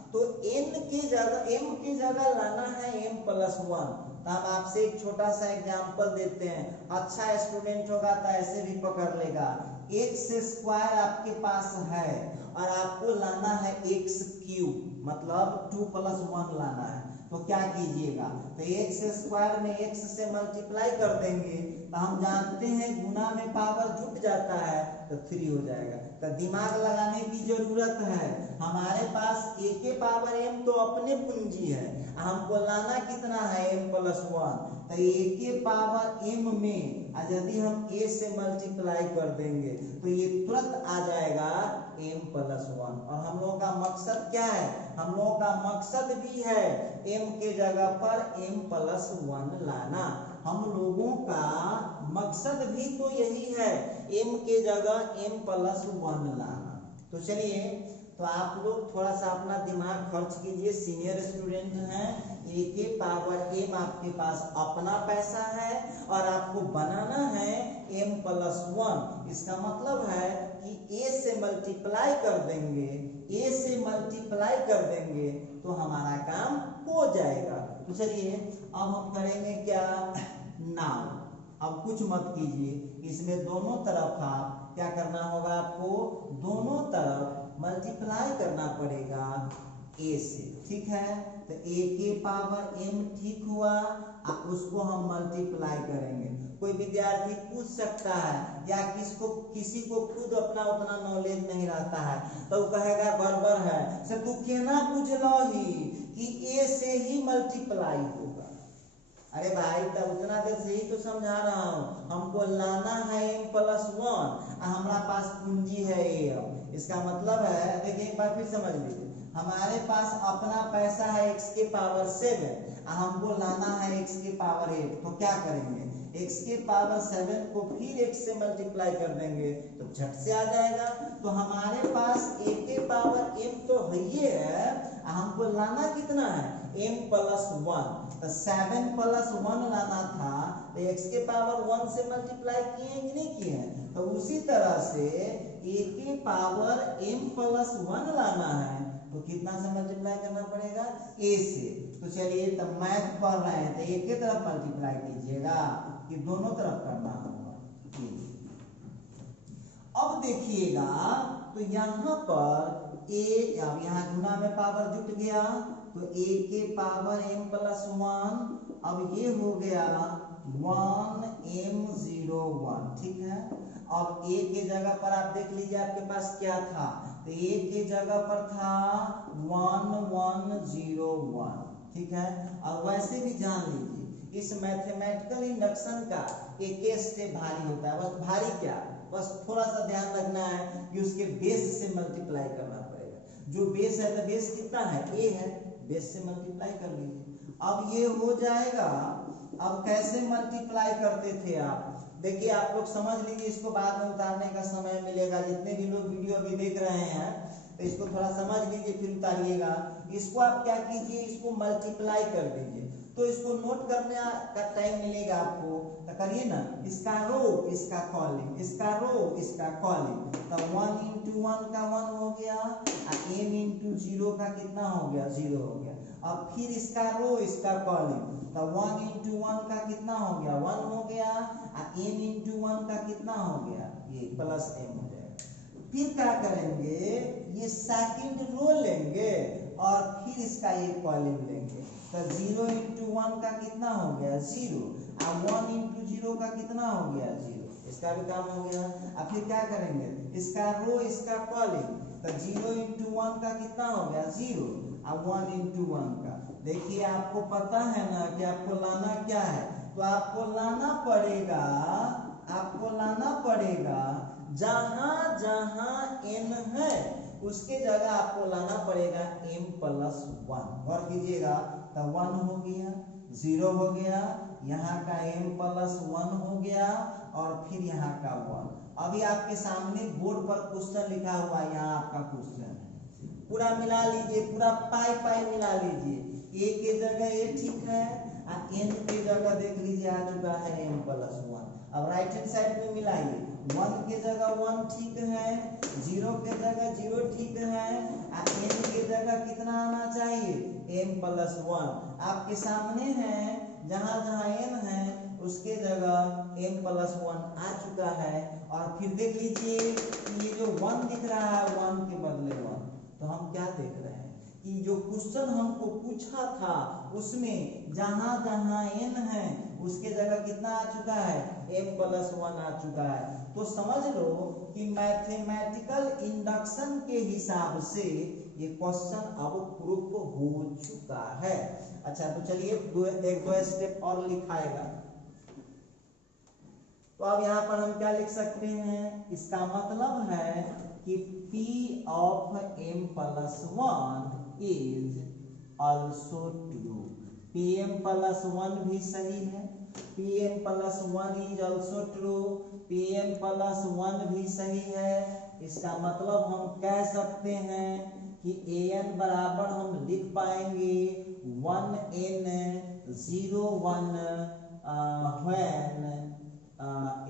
तो n की जगह m की जगह लाना है m+1। तो हम आपसे एक छोटा सा एग्जांपल देते हैं, अच्छा स्टूडेंट होगा तो ऐसे भी पकड़ लेगा। x² आपके पास है और आपको लाना है x³ मतलब 2+1 लाना है, तो क्या कीजिएगा, तो x² में x से मल्टीप्लाई कर देंगे, तो हम जानते हैं गुना में पावर जुट जाता है तो 3 हो जाएगा। तो दिमाग लगाने की जरूरत है, हमारे पास a के पावर m तो अपने पूंजी है, हमको लाना कितना है m+1, तो a के पावर m में यदि हम a से मल्टीप्लाई कर देंगे तो ये तुरंत आ जाएगा m+1। और हम लोगों का मकसद क्या है, हम लोगों का मकसद भी है m के जगह पर m+1 लाना, हम लोगों का मकसद भी तो यही है, m के जगह m+1 लाना। तो चलिए, तो आप लोग थोड़ा सा अपना दिमाग खर्च कीजिए, सीनियर स्टूडेंट हैं, a के पावर m आपके पास अपना पैसा है और आपको बनाना है m+1। इसका मतलब है कि a से मल्टीप्लाई कर देंगे, a से मल्टीप्लाई कर देंगे तो हमारा काम हो जाएगा। तो चलिए, अब हम करेंगे क्या, नाउ अब कुछ मत कीजिए, इसमें दोनों तरफ आप क्या करना होगा, आपको दोनों तरफ मल्टीप्लाई करना पड़ेगा a से, ठीक है। तो a के पावर m ठीक हुआ, उसको हम मल्टीप्लाई करेंगे। कोई विद्यार्थी पूछ सकता है या किसी को खुद अपना उतना नॉलेज नहीं रहता है तो वो कहेगा गड़बड़ है, से तू केना बुझलो ही कि a से ही मल्टीप्लाई होगा। अरे भाई, तब उतना देर से ही तो समझा रहा हूँ, हमको लाना है m+1, हमारा पास पूंजी है a। इसका मतलब है, देखिए एक बार फिर समझ लीजिए, हमारे पास अपना पैसा है x के पावर 7, हमको लाना है x के पावर 8, तो क्या करेंगे, x के पावर 7 को फिर x से मल्टीप्लाई कर देंगे तो झट से आ जाएगा। तो हमारे पास a के पावर m तो है, हमको लाना कितना है m+1, तो 7+1 लाना था, तो x के पावर 1 से मल्टीप्लाई किए कि नहीं किए, तो उसी तरह से a के पावर m+1 लाना है तो कितना से मल्टीप्लाई करना पड़ेगा, a से। तो चलिए, तब मैथ पढ़ रहे हैं तो a के तरफ मल्टीप्लाई कीजिएगा कि दोनों तरफ करना होगा। अब देखिएगा, तो यहाँ पर a, अब यहाँ गुना में पावर जुट गया तो a के पावर m+1, अब ये हो गया 1m01, ठीक है। अब a के जगह पर आप देख लीजिए आपके पास क्या था, तो a के जगह पर था 1101, ठीक है। और वैसे भी जान लीजिए इस मैथमेटिकल इंडक्शन का एक स्टेप भारी होता है, बस भारी क्या, बस थोड़ा सा ध्यान रखना है कि उसके बेस से मल्टीप्लाई करना पड़ेगा। जो बेस है तो बेस कितना है, a है, बेस से मल्टीप्लाई कर लीजिए। अब ये हो जाएगा। अब कैसे मल्टीप्लाई करते थे आप, देखिए आप लोग समझ लीजिए, इसको बाद में उतारने का समय मिलेगा। जितने भी लोग वीडियो अभी देख रहे हैं तो इसको थोड़ा समझ लीजिए फिर उतारिएगा। इसको आप क्या कीजिए, इसको मल्टीप्लाई कर दीजिए, तो इसको नोट करने का टाइम मिलेगा आपको, तो करिए ना, इसका रो इसका कॉलम, इसका रो इसका कॉलम, तो 1 × 1 का 1 हो गया, m × 0 का कितना हो गया, 0 हो गया। अब फिर इसका रो इसका कॉलम, तो 1 × 1 का कितना हो गया, 1 हो गया, m × 1 का कितना हो गया, ये +m हो जाएगा। फिर क्या करेंगे, ये सेकंड रो लेंगे और फिर इसका एक कॉलम लेंगे, तो 0 × 1 का कितना हो गया, 0, और 1 × 0 का कितना हो गया, 0, इसका भी काम हो गया। अब फिर क्या करेंगे, इसका रो इसका कॉलम, तो 0 × 1 का कितना हो गया, 0, और 1 into 1 का। देखिए आपको पता है ना कि आपको लाना क्या है, तो आपको लाना पड़ेगा जहां जहां n है उसके जगह आपको लाना पड़ेगा m प्लस 1। गौर कीजिएगा, तो 1 हो गया, 0 हो गया, यहाँ का m प्लस 1 हो गया और फिर यहाँ का 1। अभी आपके सामने बोर्ड पर क्वेश्चन लिखा हुआ है, यहाँ आपका क्वेश्चन है, पूरा मिला लीजिए, पूरा पाई मिला लीजिए। a के जगह a ठीक है, n के जगह देख लीजिए आ चुका है m प्लस 1। अब राइट हैंड साइड में मिलाइए, 1 के जगह 1 ठीक है, 0 के जगह 0 ठीक है, n के जगह कितना आना चाहिए m प्लस 1। आपके सामने है, जहां जहां n है उसके जगह m प्लस 1 आ चुका है। और फिर देख लीजिए ये जो 1 दिख रहा है 1 के बदले 1, तो हम क्या देख रहे हैं कि जो क्वेश्चन हमको पूछा था उसमें जहां जहां n है उसके जगह कितना आ चुका है m प्लस 1 आ चुका है। तो समझ लो कि मैथमेटिकल इंडक्शन के हिसाब से ये क्वेश्चन अब प्रूफ हो चुका है। अच्छा तो चलिए एक दो स्टेप और लिखाएगा। तो अब यहाँ पर हम क्या लिख सकते हैं, इसका मतलब है कि P of m plus 1 is also true. Pm plus 1 भी सही है, Pm plus 1 is also true, Pm plus 1 भी सही है। इसका मतलब हम कह सकते हैं कि an बराबर हम लिख पाएंगे 1n 0 1 when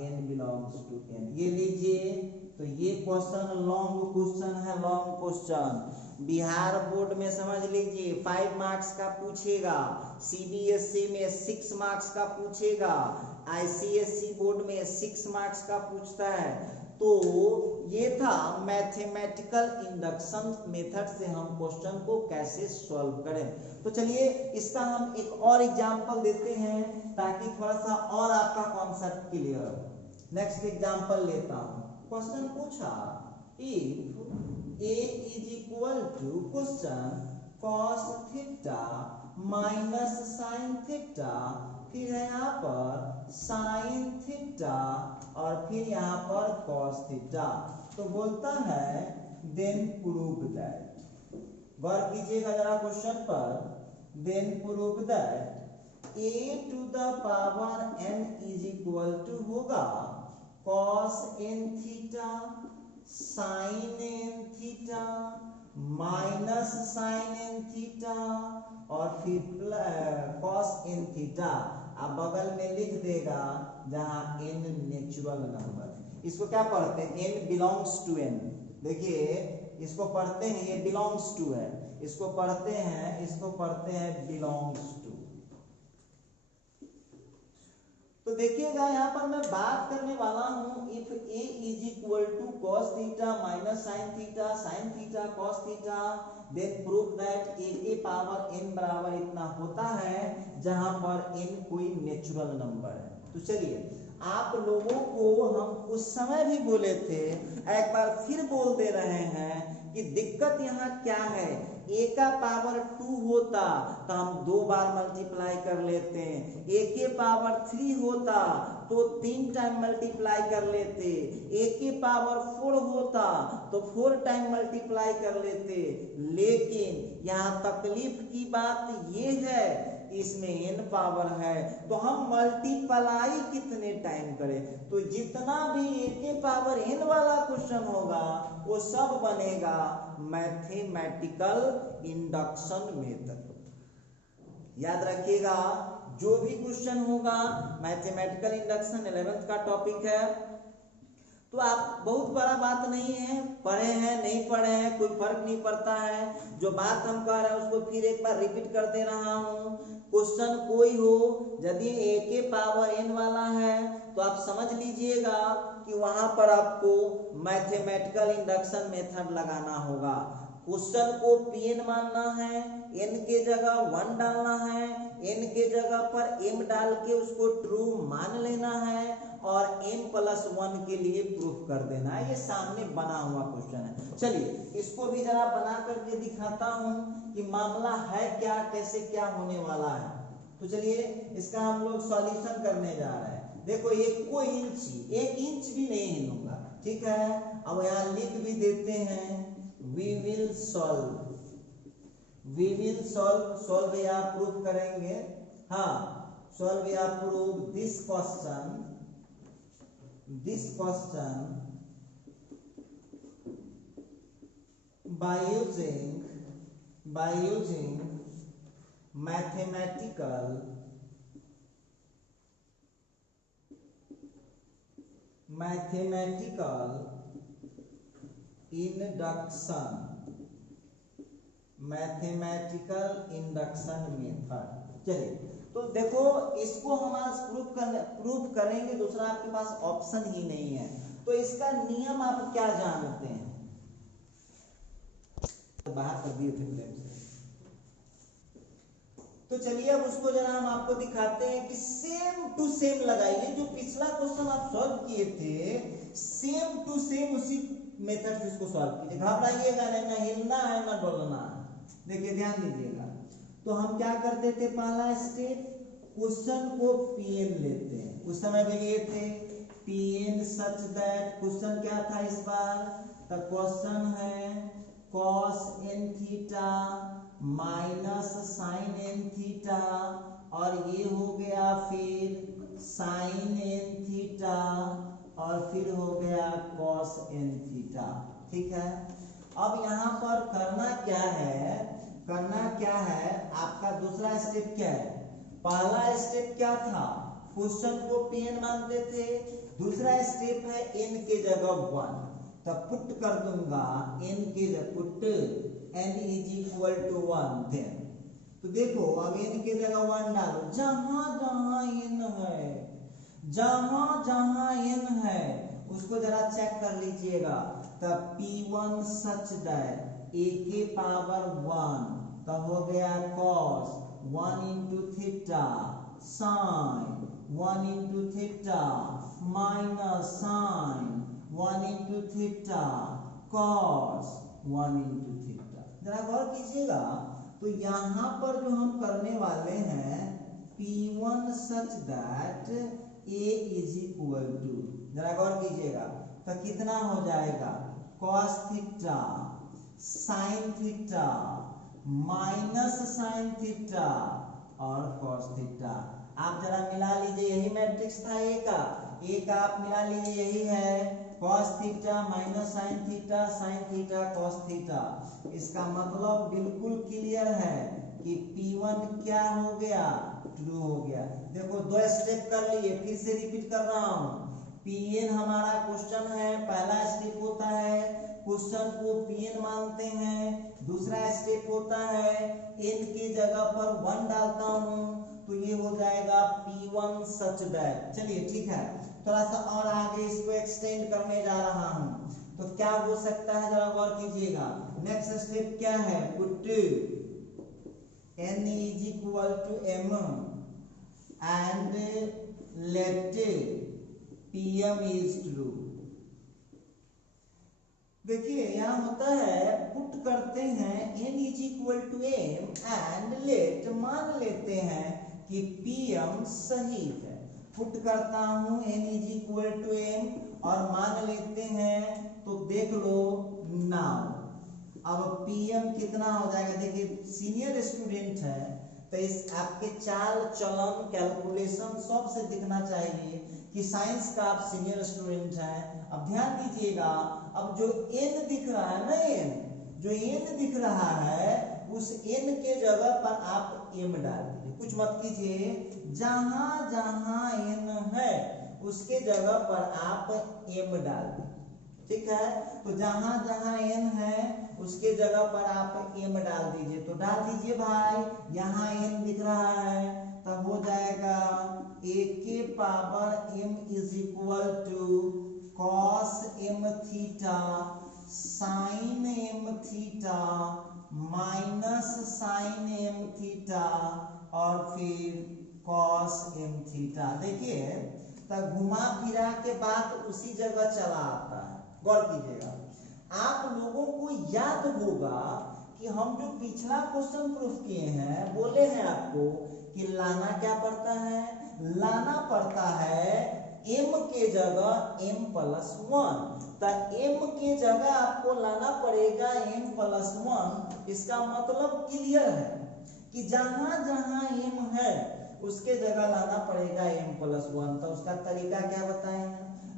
n belongs to n। ये लीजिए, तो ये क्वेश्चन लॉन्ग क्वेश्चन है, लॉन्ग क्वेश्चन बिहार बोर्ड में समझ लीजिए 5 मार्क्स का पूछेगा, सीबीएसई में 6 मार्क्स का पूछेगा, आईसीएसई बोर्ड में 6 मार्क्स का पूछता है। तो ये था मैथमेटिकल इंडक्शन मेथड से हम क्वेश्चन को कैसे सॉल्व करें। तो चलिए इसका हम एक और एग्जांपल देते हैं ताकि थोड़ा सा और आपका कॉन्सेप्ट क्लियर हो। नेक्स्ट एग्जांपल लेता हूं। क्वेश्चन पूछा if a is equal to question cos theta minus sine theta, फिर है यहाँ पर साइन थीटा और फिर यहाँ पर cos थीटा। तो बोलता है देन प्रूव दैट। गौर कीजिएगा जरा क्वेश्चन पर, then prove that a to the power n is equal to होगा cos n theta sine n theta minus sine n theta और फिर cos n थीटा। आप बगल में लिख देगा जहां n नेचुरल नंबर। इसको क्या पढ़ते हैं, n बिलोंग्स टू n। देखिए इसको पढ़ते हैं, ये बिलोंग्स टू है, इसको पढ़ते हैं बिलोंग्स टू। तो देखिएगा यहाँ पर मैं बात करने वाला हूं if a is equal to cos theta minus sine theta cos theta, then prove that a के पावर n बराबर इतना होता है जहां पर n कोई नेचुरल नंबर है। तो चलिए आप लोगों को हम उस समय भी बोले थे, एक बार फिर बोल दे रहे हैं कि दिक्कत यहाँ क्या है। a का पावर 2 होता तो हम 2 बार मल्टीप्लाई कर लेते हैं, a के पावर 3 होता तो 3 टाइम मल्टीप्लाई कर लेते, a के पावर 4 होता तो 4 टाइम मल्टीप्लाई कर लेते। लेकिन यहाँ तकलीफ की बात ये है इसमें n पावर है तो हम मल्टीप्लाई कितने टाइम करें। तो जितना भी a के पावर n वाला क्वेश्चन होगा वो सब बनेगा मैथमेटिकल इंडक्शन मेथड। याद रखिएगा जो भी क्वेश्चन होगा मैथमेटिकल इंडक्शन 11th का टॉपिक है। तो आप बहुत बड़ा बात नहीं है, पढ़े हैं नहीं पढ़े हैं कोई फर्क नहीं पड़ता है। जो बात हम कह रहे हैं उसको फिर एक बार रिपीट कर दे रहा हूं। क्वेश्चन कोई हो यदि a के पावर n वाला है तो आप समझ लीजिएगा कि वहां पर आपको मैथमेटिकल इंडक्शन मेथड लगाना होगा। क्वेश्चन को Pn मानना है, n के जगह 1 डालना है, n के जगह पर m डाल के उसको ट्रू मान लेना है और m+1 के लिए प्रूफ कर देना है। ये सामने बना हुआ क्वेश्चन है। चलिए इसको भी जरा बना करके दिखाता हूं कि मामला है क्या, कैसे क्या होने वाला है। तो चलिए इसका हम लोग सॉल्यूशन करने जा रहे हैं। देखो एक इंच भी नहीं हिलूंगा, ठीक है। अब यहाँ लिख भी देते हैं, we will solve या प्रूफ करेंगे। हाँ, solve या proof this question by using mathematical induction method. चलिए तो देखो इसको हम आज प्रूफ करेंगे, दूसरा आपके पास ऑप्शन ही नहीं है। तो इसका नियम आप क्या जानते हैं? बाहर कर दिए थे फ्रेम से। तो चलिए अब उसको जरा हम आपको दिखाते हैं कि सेम टू सेम लगाइए। जो पिछला क्वेश्चन आप सॉल्व किए थे सेम टू सेम उसी मेथड से इसको सॉल्व कीजिए। घबराइएगा नहीं, ना हिलना है ना डोलना है। देखिए ध्यान दीजिएगा। तो हम क्या करते थे, पहला स्टेप क्वेश्चन को Pn लेते हैं। उस समय भी लिए थे Pn सच दैट, क्वेश्चन क्या था इस बार? तो क्वेश्चन है cos n theta minus sine n theta, और ये हो गया फिर साइन n थीटा, और फिर हो गया cos n थीटा। ठीक है। अब यहाँ पर करना क्या है, आपका दूसरा स्टेप क्या है? पहला स्टेप क्या था, क्वेश्चन को Pn मानते थे। दूसरा स्टेप है n के जगह 1, तब पुट कर दूंगा n के जगह, put n is equal to 1। Then तो देखो अब n के जगह 1 डालो, जहां n है उसको जरा चेक कर लीजिएगा। तब P1 सच दैट a के पावर 1, तब हो गया cos 1 into theta sin 1 into theta minus sin 1 into theta cos 1 into theta. जरा गौर कीजिएगा। तो यहाँ पर जो हम करने वाले हैं P1 such that a is equal to, जरा गौर कीजिएगा, तो कितना हो जाएगा cos theta sin theta minus sin theta और cos थीटा। आप जरा मिला लीजिए, यही मैट्रिक्स था ए का आप मिला लीजिए, यही है cos theta minus sin theta cos theta. इसका मतलब बिल्कुल क्लियर है कि P1 क्या हो गया, ट्रू हो गया। देखो दो स्टेप कर लिए, फिर से रिपीट कर रहा हूं। Pn हमारा क्वेश्चन है, पहला स्टेप होता है क्वेश्चन को Pn मानते हैं। दूसरा स्टेप होता है n के जगह पर 1 डालता हूं, तो ये हो जाएगा P1 सच दैट। चलिए ठीक है, थोड़ा सा और आगे इसको एक्सटेंड करने जा रहा हूं। तो क्या हो सकता है, जरा गौर कीजिएगा। नेक्स्ट स्टेप क्या है, put n is equal to m and let Pm is true. देखिए यहाँ होता है पुट करते हैं n is equal to m and let मान लेते हैं कि Pm सही है। पुट करता हूं n is equal to m और मान लेते हैं, तो देख लो नाउ अब Pm कितना हो जाएगा। देखिए सीनियर स्टूडेंट है तो इस आपके चाल चलन कैलकुलेशन सबसे दिखना चाहिए कि साइंस का आप सीनियर स्टूडेंट हैं। अब ध्यान दीजिएगा, अब जो n दिख रहा है ना, जो n दिख रहा है उस n के जगह पर आप m डाल दीजिए, कुछ मत कीजिए। जहां जहां n है उसके जगह पर आप m डाल दीजिए, ठीक है। तो जहां जहां n है उसके जगह पर आप m डाल दीजिए। तो डाल दीजिए भाई, यहाँ n दिख रहा है, तब हो जाएगा a के power m is equal to cos m theta sine m theta minus sine m theta और फिर कॉस एम थीटा। देखिए तब घुमा फिरा के बात उसी जगह चला आता है, गौर कीजिएगा। आप लोगों को याद होगा कि हम जो पिछला क्वेश्चन प्रूफ किए हैं, बोले हैं आपको कि लाना क्या पड़ता है, लाना पड़ता है m के जगह m प्लस 1। तो m के जगह आपको लाना पड़ेगा m प्लस 1। इसका मतलब क्लियर है कि जहां जहां m है उसके जगह लाना पड़ेगा m प्लस 1। तो उसका तरीका क्या बताएं,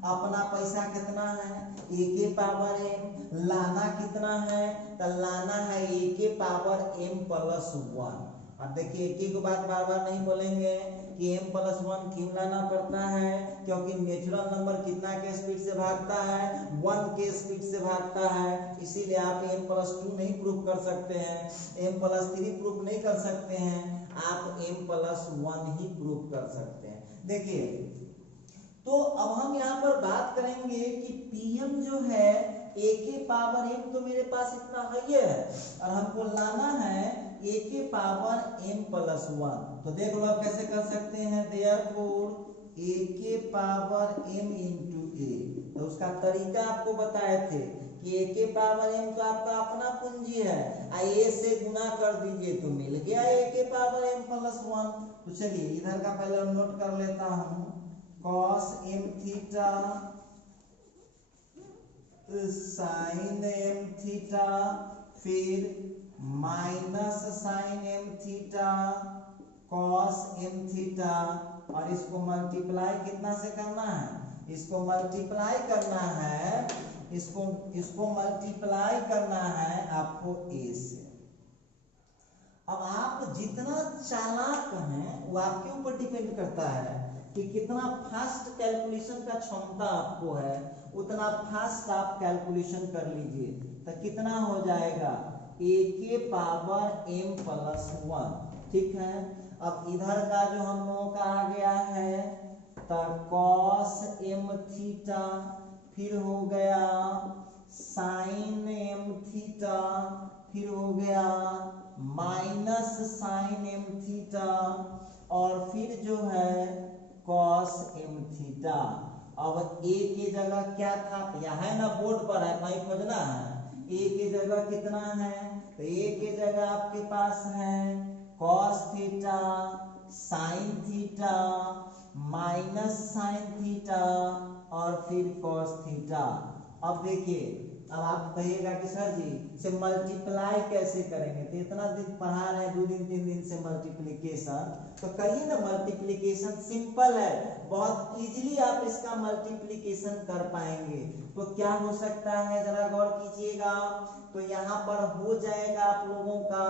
अपना पैसा कितना है a के पावर m, लाना कितना है तो लाना है a के पावर m प्लस 1। अब देखिए एक ही बात बार बार नहीं बोलेंगे कि m प्लस 1 क्यों लाना पड़ता है, क्योंकि नेचुरल नंबर कितना के स्पीड से भागता है, 1 के स्पीड से भागता है। इसीलिए आप m प्लस 2 नहीं प्रूफ कर सकते हैं, m प्लस 3 प्रूफ नहीं कर सकते हैं, आप m प्लस 1 ही प्रूफ कर सकते हैं। देखिए तो अब हम यहाँ पर बात करेंगे कि pm जो है a के पावर m तो मेरे पास इतना है और हमको लाना है a के पावर m प्लस 1। तो देख लो आप कैसे कर सकते हैं, देयरफॉर a के पावर m इंटू a। तो उसका तरीका आपको बताए थे कि a के पावर m तो आपका अपना पूंजी है, a से गुना कर दीजिए तो मिल गया a के पावर m प्लस 1। तो चलिए इधर का पहले नोट कर लेता हूँ, cos m theta sine m theta फिर minus sine m theta cos m theta, और इसको मल्टीप्लाई कितना से करना है, इसको मल्टीप्लाई करना है, इसको मल्टीप्लाई करना है आपको a से। अब आप जितना चालाक हैं वो आपके ऊपर डिपेंड करता है कि कितना फास्ट कैलकुलेशन का क्षमता आपको है, उतना फास्ट आप कैलकुलेशन कर लीजिए। तो कितना हो जाएगा a के पावर m प्लस 1, ठीक है। अब इधर का जो हम लोगों का आ गया है तो cos m थीटा फिर हो गया साइन m थीटा फिर हो गया माइनस साइन m थीटा और फिर जो है cos m थीटा। अब a के जगह क्या था, यहाँ है ना, बोर्ड पर है, कहीं खोजना है। a के जगह कितना है, तो a के जगह आपके पास है cos theta sine theta minus sine theta और फिर cos थीटा। अब देखिए, अब आप कहिएगा कि सर जी से मल्टीप्लाई कैसे करेंगे, तो इतना दिन पढ़ा रहे हैं, 2 दिन 3 दिन से मल्टीप्लिकेशन, तो करिए ना मल्टीप्लिकेशन। सिंपल है, बहुत इजीली आप इसका मल्टीप्लिकेशन कर पाएंगे। तो क्या हो सकता है जरा गौर कीजिएगा, तो यहाँ पर हो जाएगा आप लोगों का,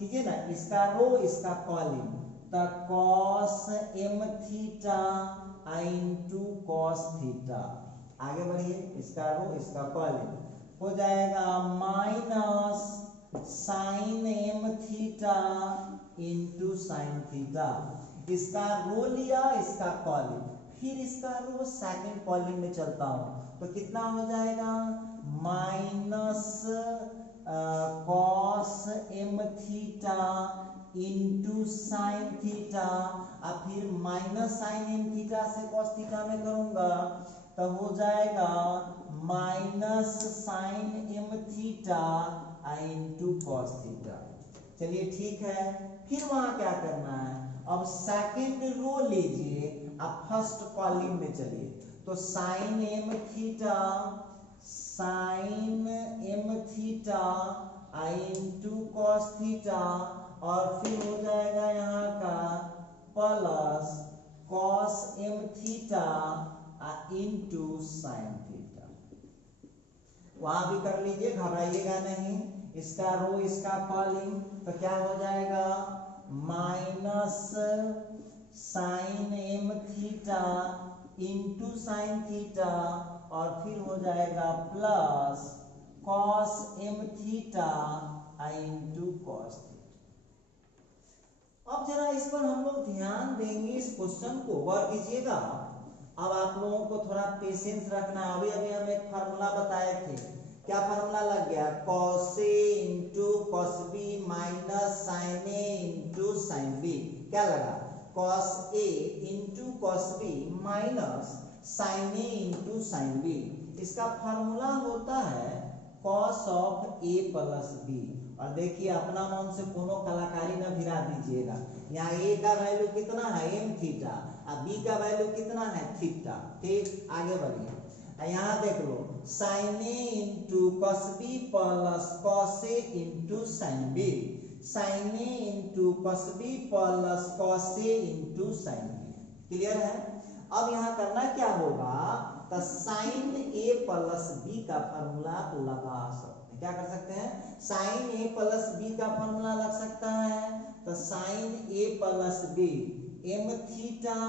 कीजिए ना, इसका रो इसका कॉलम, तो cos m theta into cos theta. आगे बढ़िए, इसका रो इसका कॉलम हो जाएगा minus sine m theta into sine theta. इसका रो लिया, इसका कॉलम, फिर इसका रो सेकंड कॉलम में चलता हूं, तो कितना हो जाएगा minus cos m theta into sine theta, और फिर माइनस साइन m थीटा से cos थीटा में करूंगा तो हो जाएगा minus sine m theta into cos theta. चलिए ठीक है, फिर वहां क्या करना है, अब सेकंड रो लीजिए, अब फर्स्ट कॉलम में चलिए, तो sine m theta into cos theta और फिर हो जाएगा यहाँ का plus cos m theta into sine theta. वहां भी कर लीजिए, घबराइएगा नहीं, इसका रो इसका कॉलम, तो क्या हो जाएगा minus sine m theta into sine theta और फिर हो जाएगा plus cos m theta into cos theta. अब जरा इस पर हम लोग ध्यान देंगे, इस क्वेश्चन को गौर कीजिएगा। अब आप लोगों को थोड़ा पेशेंस रखना है। अभी अभी हम एक फार्मूला बताए थे, क्या फार्मूला लग गया, cos A into cos B minus sin A into sin B, क्या लगा, cos A into cos B minus sin A into sin B। इसका फार्मूला होता है cos of A plus B। और देखिए अपना मन से कोनो कलाकारी न भिड़ा दीजिएगा, यहाँ A का वैल्यू कितना है m थीटा और B का वैल्यू कितना है थीटा। ठीक, आगे बढ़िए, यहाँ देख लो sin A into cos B plus cos A into sin B, sin A into cos B plus cos A into sin B। Clear है। अब यहाँ करना क्या होगा, तो sin A प्लस B का फॉर्मूला लगा सकते हैं। क्या कर सकते हैं, sin A प्लस B का फॉर्मूला लग सकता है, तो sin A plus B m theta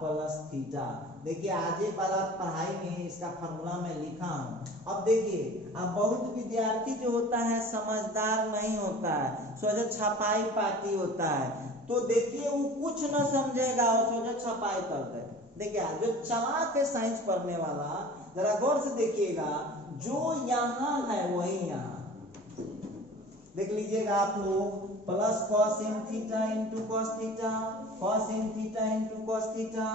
plus theta. देखिए आज वाला पढ़ाई में इसका फॉर्मूला मैं लिखा हूं। अब देखिए, अब बहुत विद्यार्थी जो होता है समझदार नहीं होता है, सोचे छपाई पाती होता है, तो देखिए वो कुछ न समझेगा और सोचे छपाई कर दे। देखिए जो चालाक है साइंस पढ़ने वाला, जरा गौर से देखिएगा, जो यहाँ है वही यहाँ देख लीजिएगा आप लोग, plus cos m theta into cos theta, cos m theta into cos theta,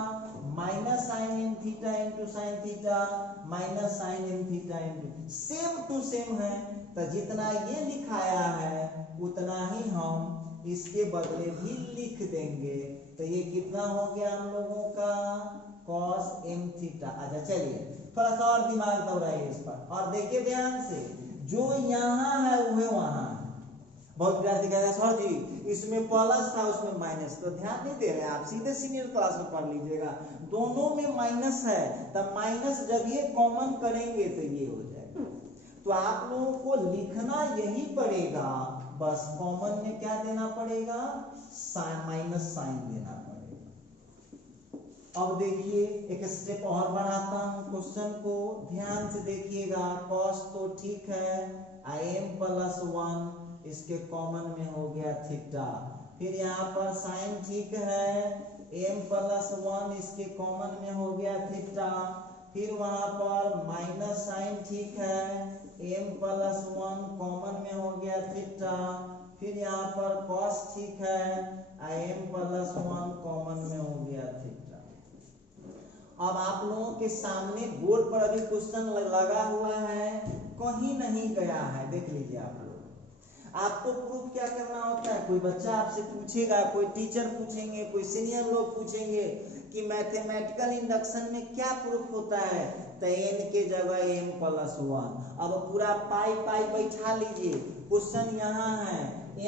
minus sin m theta into sin theta, minus sin m theta into, same to same है। तो जितना ये लिखाया है उतना ही हम इसके बदले भी लिख देंगे। तो ये कितना हो गया हम लोगों का, cos m थीटा। अच्छा चलिए थोड़ा सा और दिमाग दौड़ाइए इस पर, और देखिए ध्यान से, जो यहाँ है वह वहाँ। बहुत विद्यार्थी कहेगा सर जी इसमें प्लस था उसमें माइनस, तो ध्यान नहीं दे रहे आप, सीधे सीनियर क्लास में पढ़ लीजिएगा, दोनों में माइनस है, तब माइनस जब ये कॉमन करेंगे तो ये हो जाएगा। तो आप लोगों को लिखना यही पड़ेगा, बस कॉमन में क्या देना पड़ेगा, माइनस साइन देना पड़ेगा। अब देखिए एक स्टेप और बढ़ाता हूं क्वेश्चन को, ध्यान से देखिएगा। cos तो ठीक है, m प्लस 1 इसके कॉमन में हो गया थीटा, फिर यहाँ पर साइन ठीक है, m प्लस 1 इसके कॉमन में हो गया थीटा, फिर वहां पर माइनस साइन ठीक है, m प्लस 1 कॉमन में हो गया थीटा, फिर यहाँ पर cos ठीक है, m प्लस 1 कॉमन में हो गया थीटा। अब आप लोगों के सामने बोर्ड पर अभी क्वेश्चन लगा हुआ है, कहीं नहीं गया है, देख लीजिए आप लोग। आपको प्रूफ क्या करना होता है, कोई बच्चा आपसे पूछेगा, कोई टीचर पूछेंगे, कोई सीनियर लोग पूछेंगे कि मैथमेटिकल इंडक्शन में क्या प्रूफ होता है, तो n के जगह m प्लस 1। अब पूरा पाई पाई बैठा लीजिए, क्वेश्चन यहाँ है,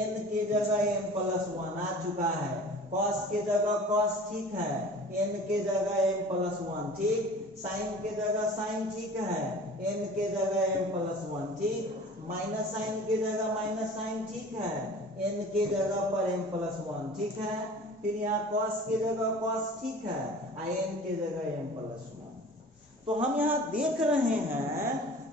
n के जगह m प्लस 1 आ चुका है, cos के जगह cos ठीक है, n के जगह m प्लस 1 ठीक, sin के जगह sin ठीक है, n के जगह m प्लस 1 ठीक, माइनस साइन के जगह माइनस साइन ठीक है, n के जगह पर m प्लस 1 ठीक है, फिर यहाँ cos के जगह cos ठीक है, n के जगह m प्लस 1। तो हम यहाँ देख रहे हैं,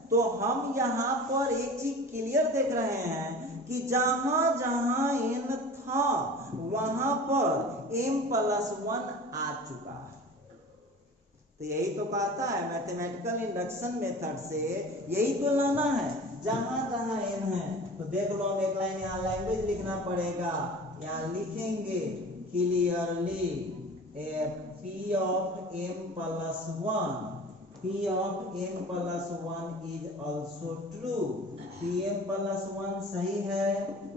तो हम यहाँ पर एक चीज क्लियर देख रहे हैं कि जहां जहां n था वहां पर m प्लस 1 आ चुका है। तो यही तो कहता है मैथमेटिकल इंडक्शन मेथड से यही तो लाना है, जहां जहां n है। तो देख लो, हम एक लाइन यहाँ लैंग्वेज लिखना पड़ेगा, यहाँ लिखेंगे clearly p of m plus 1, p of m plus 1 is also true. pm plus 1 सही है,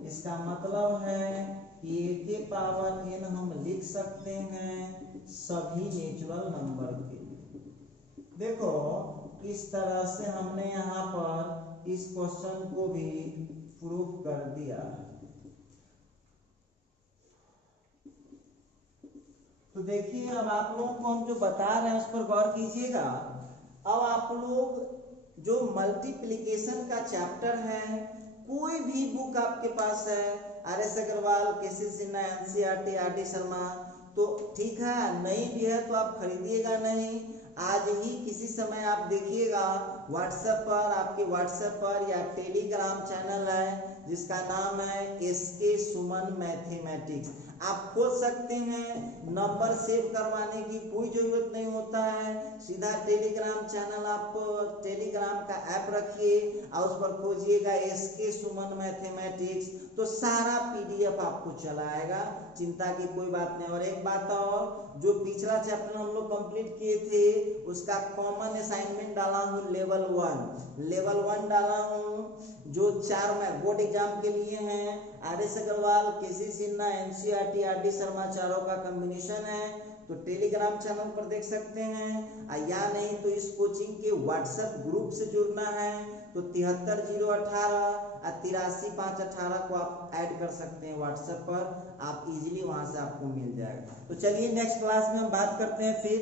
इसका मतलब है कि a के पावर n हम लिख सकते हैं सभी नेचुरल नंबर के। देखो इस तरह से हमने यहाँ पर इस क्वेश्चन को भी प्रूफ कर दिया। तो देखिए अब आप लोगों को हम जो बता रहे हैं उस पर गौर कीजिएगा। अब आप लोग जो मल्टीप्लिकेशन का चैप्टर है, कोई भी बुक आपके पास है, RS Agarwal, KC Sinha, NCERT, RD Sharma, तो ठीक है, नहीं भी है तो आप खरीदिएगा नहीं, आज ही किसी समय आप देखिएगा व्हाट्सएप पर, आपके व्हाट्सएप पर या टेलीग्राम चैनल है जिसका नाम है SK सुमन मैथमेटिक्स, आप खोज सकते हैं, नंबर सेव करवाने की कोई जरूरत नहीं होता है, सीधा टेलीग्राम चैनल आप टेलीग्राम का ऐप रखिए और उस पर खोजिएगा SK सुमन मैथमेटिक्स, तो सारा PDF आपको चला आएगा, चिंता की कोई बात नहीं। और एक बात और, जो पिछला चैप्टर हम लोग कंप्लीट किए थे उसका कॉमन असाइनमेंट डाला हूँ लेवल 1 डाला हूँ, जो 4 में बोर्ड एग्जाम के लिए हैं। RS Agarwal, KC Sinha, NCERT, RD Sharma, चारों का कॉम्बिनेशन है, तो टेलीग्राम चैनल पर देख सकते हैं, या नहीं तो इस कोचिंग के व्हाट्सएप ग्रुप से जुड़ना है तो 73018 और 83518 को आप ऐड कर सकते हैं व्हाट्सएप पर, आप इजीली वहां से आपको मिल जाएगा। तो चलिए नेक्स्ट क्लास में हम बात करते हैं फिर